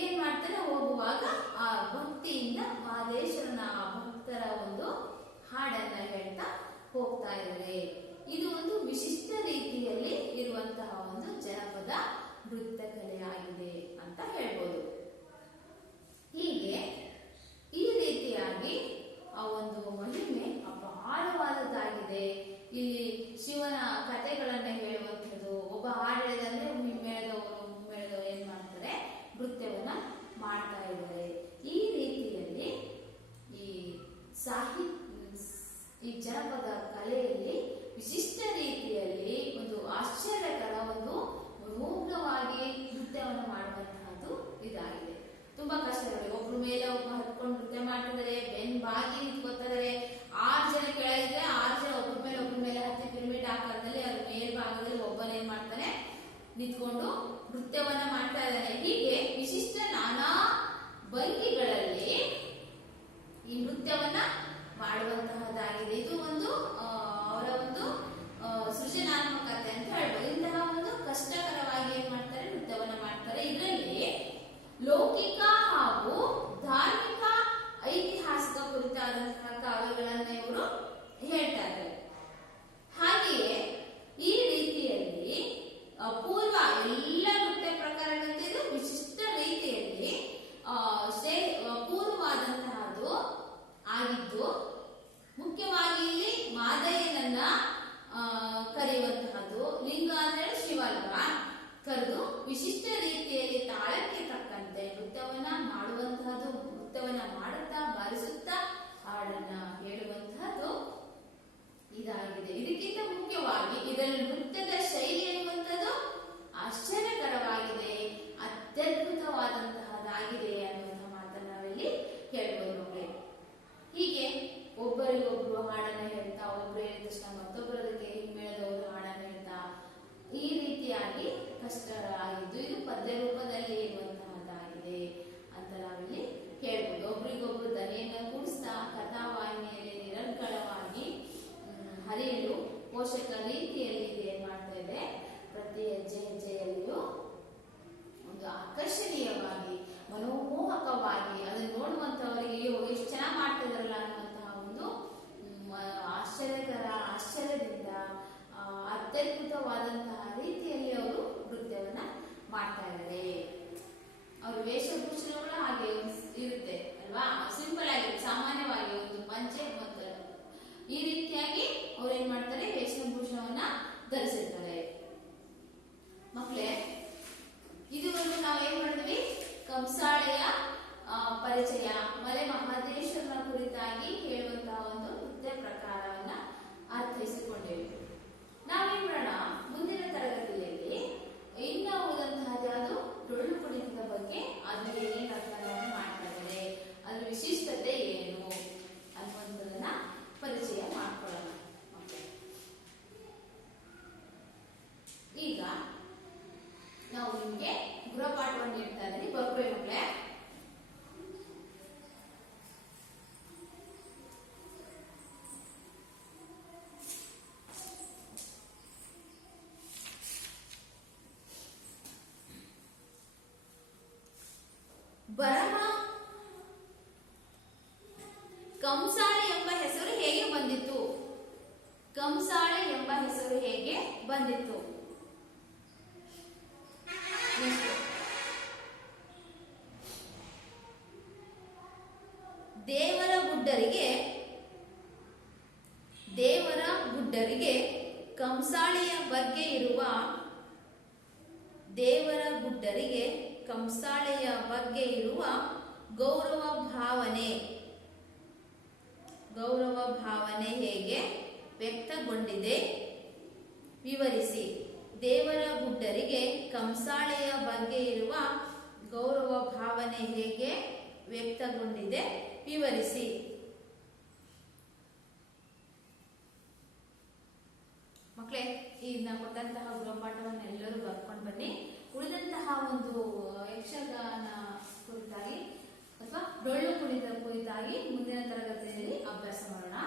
ಏನ್ ಮಾಡ್ತಾರೆ, ಹೋಗುವಾಗ ಆ ಭಕ್ತಿಯಿಂದ ಮಹದೇಶ್ವರನ ಭಕ್ತರ ಒಂದು ಹಾಡನ್ನ ಹೇಳ್ತಾ ಹೋಗ್ತಾ ಇದ್ದಾರೆ. ಇದು ಒಂದು ವಿಶಿಷ್ಟ ರೀತಿಯಲ್ಲಿ ಇರುವಂತಹ ಒಂದು ಜನಪದ ನೃತ್ಯ ಕಲೆಯಾಗಿದೆ ಅಂತ ಹೇಳ್ಬೋದು. ಹೀಗೆ ಈ ರೀತಿಯಾಗಿ ಆ ಒಂದು ಮಹಿಮೆ ಅಪಾರವಾದದ್ದಾಗಿದೆ. ಇಲ್ಲಿ ಶಿವನ ಕಥೆಗಳನ್ನ ಹೇಳುವಂಥದ್ದು, ಒಬ್ಬ ಹಾಡು ಹೇಳಿದಂದ್ರೆ ಮೇಳದವರು ಏನ್ ಮಾಡ್ತಾರೆ, ನೃತ್ಯವನ್ನ ಮಾಡ್ತಾ ಇದ್ದಾರೆ. ಈ ರೀತಿಯಲ್ಲಿ ಈ ಜನಪದ ಕಲೆಯಲ್ಲಿ ವಿಶಿಷ್ಟ ರೀತಿಯಲ್ಲಿ ಒಂದು ಆಶ್ಚರ್ಯಕರ ಒಂದು ಮನೋಜ್ಞವಾಗಿ ನೃತ್ಯವನ್ನು ಮಾಡುವಂತಹದ್ದು ಇದಾಗಿದೆ. ತುಂಬಾ ಕಷ್ಟಗಳು, ಒಬ್ರು ಮೇಲೆ ಒಬ್ಬ ಹತ್ಕೊಂಡು ನೃತ್ಯ ಮಾಡ್ತಿದ್ದಾರೆ, ಬೆನ್ ಬಾಗಿ ನಿಂತ್ಕೊತಾರೆ. 6 ಜನ ಕೆಳಗಿದ್ರೆ 6 ಜನ ಒಬ್ಬರ ಮೇಲೆ ಹತ್ತಿ ಪಿರಮಿಡ್ ಆಕಾರದಲ್ಲಿ ಅದ್ರ ಮೇಲ್ಭಾಗದಲ್ಲಿ ಒಬ್ಬನೇನ್ ಮಾಡ್ತಾನೆ, ನಿಂತ್ಕೊಂಡು ನೃತ್ಯವನ್ನ ಮಾಡ್ತಾ ಇದ್ದಾನೆ. ಹೀಗೆ ವಿಶಿಷ್ಟ ನಾನಾ ಭಂಗಿಗಳಲ್ಲಿ ಈ ನೃತ್ಯವನ್ನ ಮಾಡುವಂತಹದ್ದಾಗಿದೆ. ಇದು ಒಂದು ಅವರ ಒಂದು ಸೃಜನಾತ್ಮಕತೆ ಅಂತ ಹೇಳ್ಬೋದು. ಇಂತಹ ಒಂದು ಕಷ್ಟಕರವಾಗಿ ಏನ್ ಮಾಡ್ತಾರೆ, ನೃತ್ಯವನ್ನ ಮಾಡ್ತಾರೆ. ಇದರಲ್ಲಿ ಲೌಕಿಕ ಹಾಗೂ ಧಾರ್ಮಿಕ ಐತಿಹಾಸಿಕ ಕುರಿತಾದಂತಹ ಕಾವ್ಯಗಳನ್ನ ಇವರು ಹೇಳ್ತಾ ಇದ್ದಾರೆ. ಹಾಗೆಯೇ ಈ ರೀತಿಯಲ್ಲಿ ಪೂರ್ವ ಎಲ್ಲ ನೃತ್ಯ ಪ್ರಕಾರಗಳಂತೆ ಇದು ವಿಶಿಷ್ಟ ರೀತಿಯಲ್ಲಿ ಪೂರ್ವವಾದಂತಹದ್ದು ಆಗಿದ್ದು, ಮುಖ್ಯವಾಗಿ ಇಲ್ಲಿ ಮಾದಯ್ಯನನ್ನ ಕರೆಯುವಂತಹದ್ದು, ಲಿಂಗ ಅಂದ್ರೆ ಶಿವಲಿಂಗ ಕರೆದು ವಿಶಿಷ್ಟ ರೀತಿಯಲ್ಲಿ ತಾಳಕ್ಕೆ ತಕ್ಕಂತೆ ನೃತ್ಯವನ್ನ ಮಾಡುವಂತಹದ್ದು, ನೃತ್ಯವನ್ನ ಮಾಡುತ್ತಾ ಬಾರಿಸುತ್ತಾ ಹಾಡನ್ನ ಹೇಳುವಂತಹದ್ದು ಇದಾಗಿದೆ. ಇದಕ್ಕಿಂತ ಮುಖ್ಯವಾಗಿ ಇದರಲ್ಲಿ ನೃತ್ಯದ ಶೈಲಿ ಎನ್ನುವಂಥದ್ದು ಆಶ್ಚರ್ಯಕರವಾಗಿದೆ, ಅತ್ಯದ್ಭುತವಾದಂತಹದ್ದಾಗಿದೆ ಅನ್ನುವಂತಹ ಮಾತನ್ನ ನಾವಿಲ್ಲಿ ಹೇಳ್ಬೋದು ಮಕ್ಕಳೇ. ಹೀಗೆ ಒಬ್ಬರಿಗೊಬ್ರು ಹಾಡನ್ನ ಹೇಳ್ತಾ, ಒಬ್ರು ಹೇಳಿದ ತಕ್ಷಣ ಮತ್ತೊಬ್ಬರು ಅದಕ್ಕೆ ಹಿಮ್ಮೇಳದವರು ಹಾಡನ್ನ ಹೇಳ್ತಾ, ಈ ರೀತಿಯಾಗಿ ಕಷ್ಟವಾಗಿದ್ದು ಇದು ಪದ್ಯ ರೂಪದಲ್ಲಿ ಇರುವಂತಹದ್ದಾಗಿದೆ ಅಂತ ನಾವಿಲ್ಲಿ ಹೇಳ್ಬೋದು. ಒಬ್ರಿಗೊಬ್ರು ದನಿಯನ್ನ ಕೂಡಿಸ್ತಾ ಕಥಾವಾಹಿನಿಯಲ್ಲಿ ನಿರಂತರವಾಗಿ ಹರಿಯಲು ಪೋಷಕ ರೀತಿಯಲ್ಲಿ ಏನ್ ಮಾಡ್ತಾ ಇದೆ, ಪ್ರತಿ ಹೆಜ್ಜೆಯಲ್ಲಿಯೂ ಒಂದು ಆಕರ್ಷಣೀಯವಾಗಿ ಮನೋಮೋಹಕವಾಗಿ ಅದನ್ನು ನೋಡುವಂತವರಿಗೆ ಎಷ್ಟು ಚೆನ್ನಾಗಿ ಮಾಡ್ತಾ ಇದಾರಲ್ಲ ಅನ್ನುವಂತಹ ಒಂದು ಆಶ್ಚರ್ಯದಿಂದ ಅತ್ಯದ್ಭುತವಾದಂತಹ ರೀತಿಯಲ್ಲಿ ಅವರು ನೃತ್ಯವನ್ನ ಮಾಡ್ತಾ ಇದ್ದಾರೆ. ಅವ್ರ ವೇಷಭೂಷಣಗಳು ಹಾಗೆ ಇರುತ್ತೆ ಅಲ್ವಾ, ಸಿಂಪಲ್ ಆಗಿ ಸಾಮಾನ್ಯವಾಗಿ ಒಂದು ಪಂಚೆ ಮತ್ತು ಈ ರೀತಿಯಾಗಿ ಅವ್ರು ಏನ್ ಮಾಡ್ತಾರೆ, ವೇಷಭೂಷಣವನ್ನ ಧರಿಸಿರ್ತಾರೆ. ಮಕ್ಕಳೇ, ಇದುವರೆಗೂ ನಾವೇನ್ ಮಾಡಿದ್ವಿ, ಕಂಸಾಳೆಯ ಪರಿಚಯ, ಮಲೆ ಮಹದೇಶ್ವರನ ಕುರಿತಾಗಿ ಹೇಳುವಂತಹ ಒಂದು ನೃತ್ಯ ಪ್ರಕಾರವನ್ನ ಅರ್ಥೈಸಿಕೊಂಡೇವೆ. ನಾವೇನ್ ಮಾಡೋಣ, ಮುಂದಿನ ತರಗತಿಯಲ್ಲಿ ಇನ್ನು ಉಳಿದಂತಹದ್ದು ಯಾವುದು, ಡೊಳ್ಳು ಕುಣಿತದ ಬಗ್ಗೆ, ಅದು ಏನೇನು ಅರ್ಥವನ್ನು ಮಾಡ್ತಾ ಇದ್ದಾರೆ, ಅದ್ರ ವಿಶಿಷ್ಟತೆ ಏನು ಅನ್ನುವಂಥದ್ದನ್ನ ಪರಿಚಯ ಮಾಡ್ಕೊಳ್ಳೋಣ. ಈಗ ನಾವು ನಿಮ್ಗೆ ಗೃಹಪಾಠವನ್ನು ನೀಡ್ತಾ ಇದ್ದೀನಿ, ಬರ್ಕೊಳ್ಳಿ ಮಕ್ಕಳೇ. ಕಂಸಾಳೆ ಎಂಬ ಹೆಸರು ಹೇಗೆ ಬಂದಿತ್ತು? ಕಂಸಾಳೆ ಎಂಬ ಹೆಸರು ಹೇಗೆ ಬಂದಿತ್ತು? ದೇವರ ಗುಡ್ಡರಿಗೆ ಕಂಸಾಳೆಯ ಬಗ್ಗೆ ಇರುವ ಗೌರವ ಭಾವನೆ ಹೇಗೆ ವ್ಯಕ್ತಗೊಂಡಿದೆ ವಿವರಿಸಿ. ದೇವರ ಗುಡ್ಡರಿಗೆ ಕಂಸಾಳೆಯ ಬಗ್ಗೆ ಇರುವ ಗೌರವ ಭಾವನೆ ಹೇಗೆ ವ್ಯಕ್ತಗೊಂಡಿದೆ ವಿವರಿಸಿ. ಮಕ್ಕಳೇ, ಈಗ ಕೊಟ್ಟಂತಹ ಗೃಹಪಾಠವನ್ನು ಎಲ್ಲರೂ ಬರ್ಕೊಂಡು ಬನ್ನಿ. ಉಳಿದಂತಹ ಒಂದು ಯಕ್ಷಗಾನ ಕುರಿತಾಗಿ ಅಥವಾ ಡೊಳ್ಳು ಕುಣಿತ ಕುರಿತಾಗಿ ಮುಂದಿನ ತರಗತಿಯಲ್ಲಿ ಅಭ್ಯಾಸ ಮಾಡೋಣ.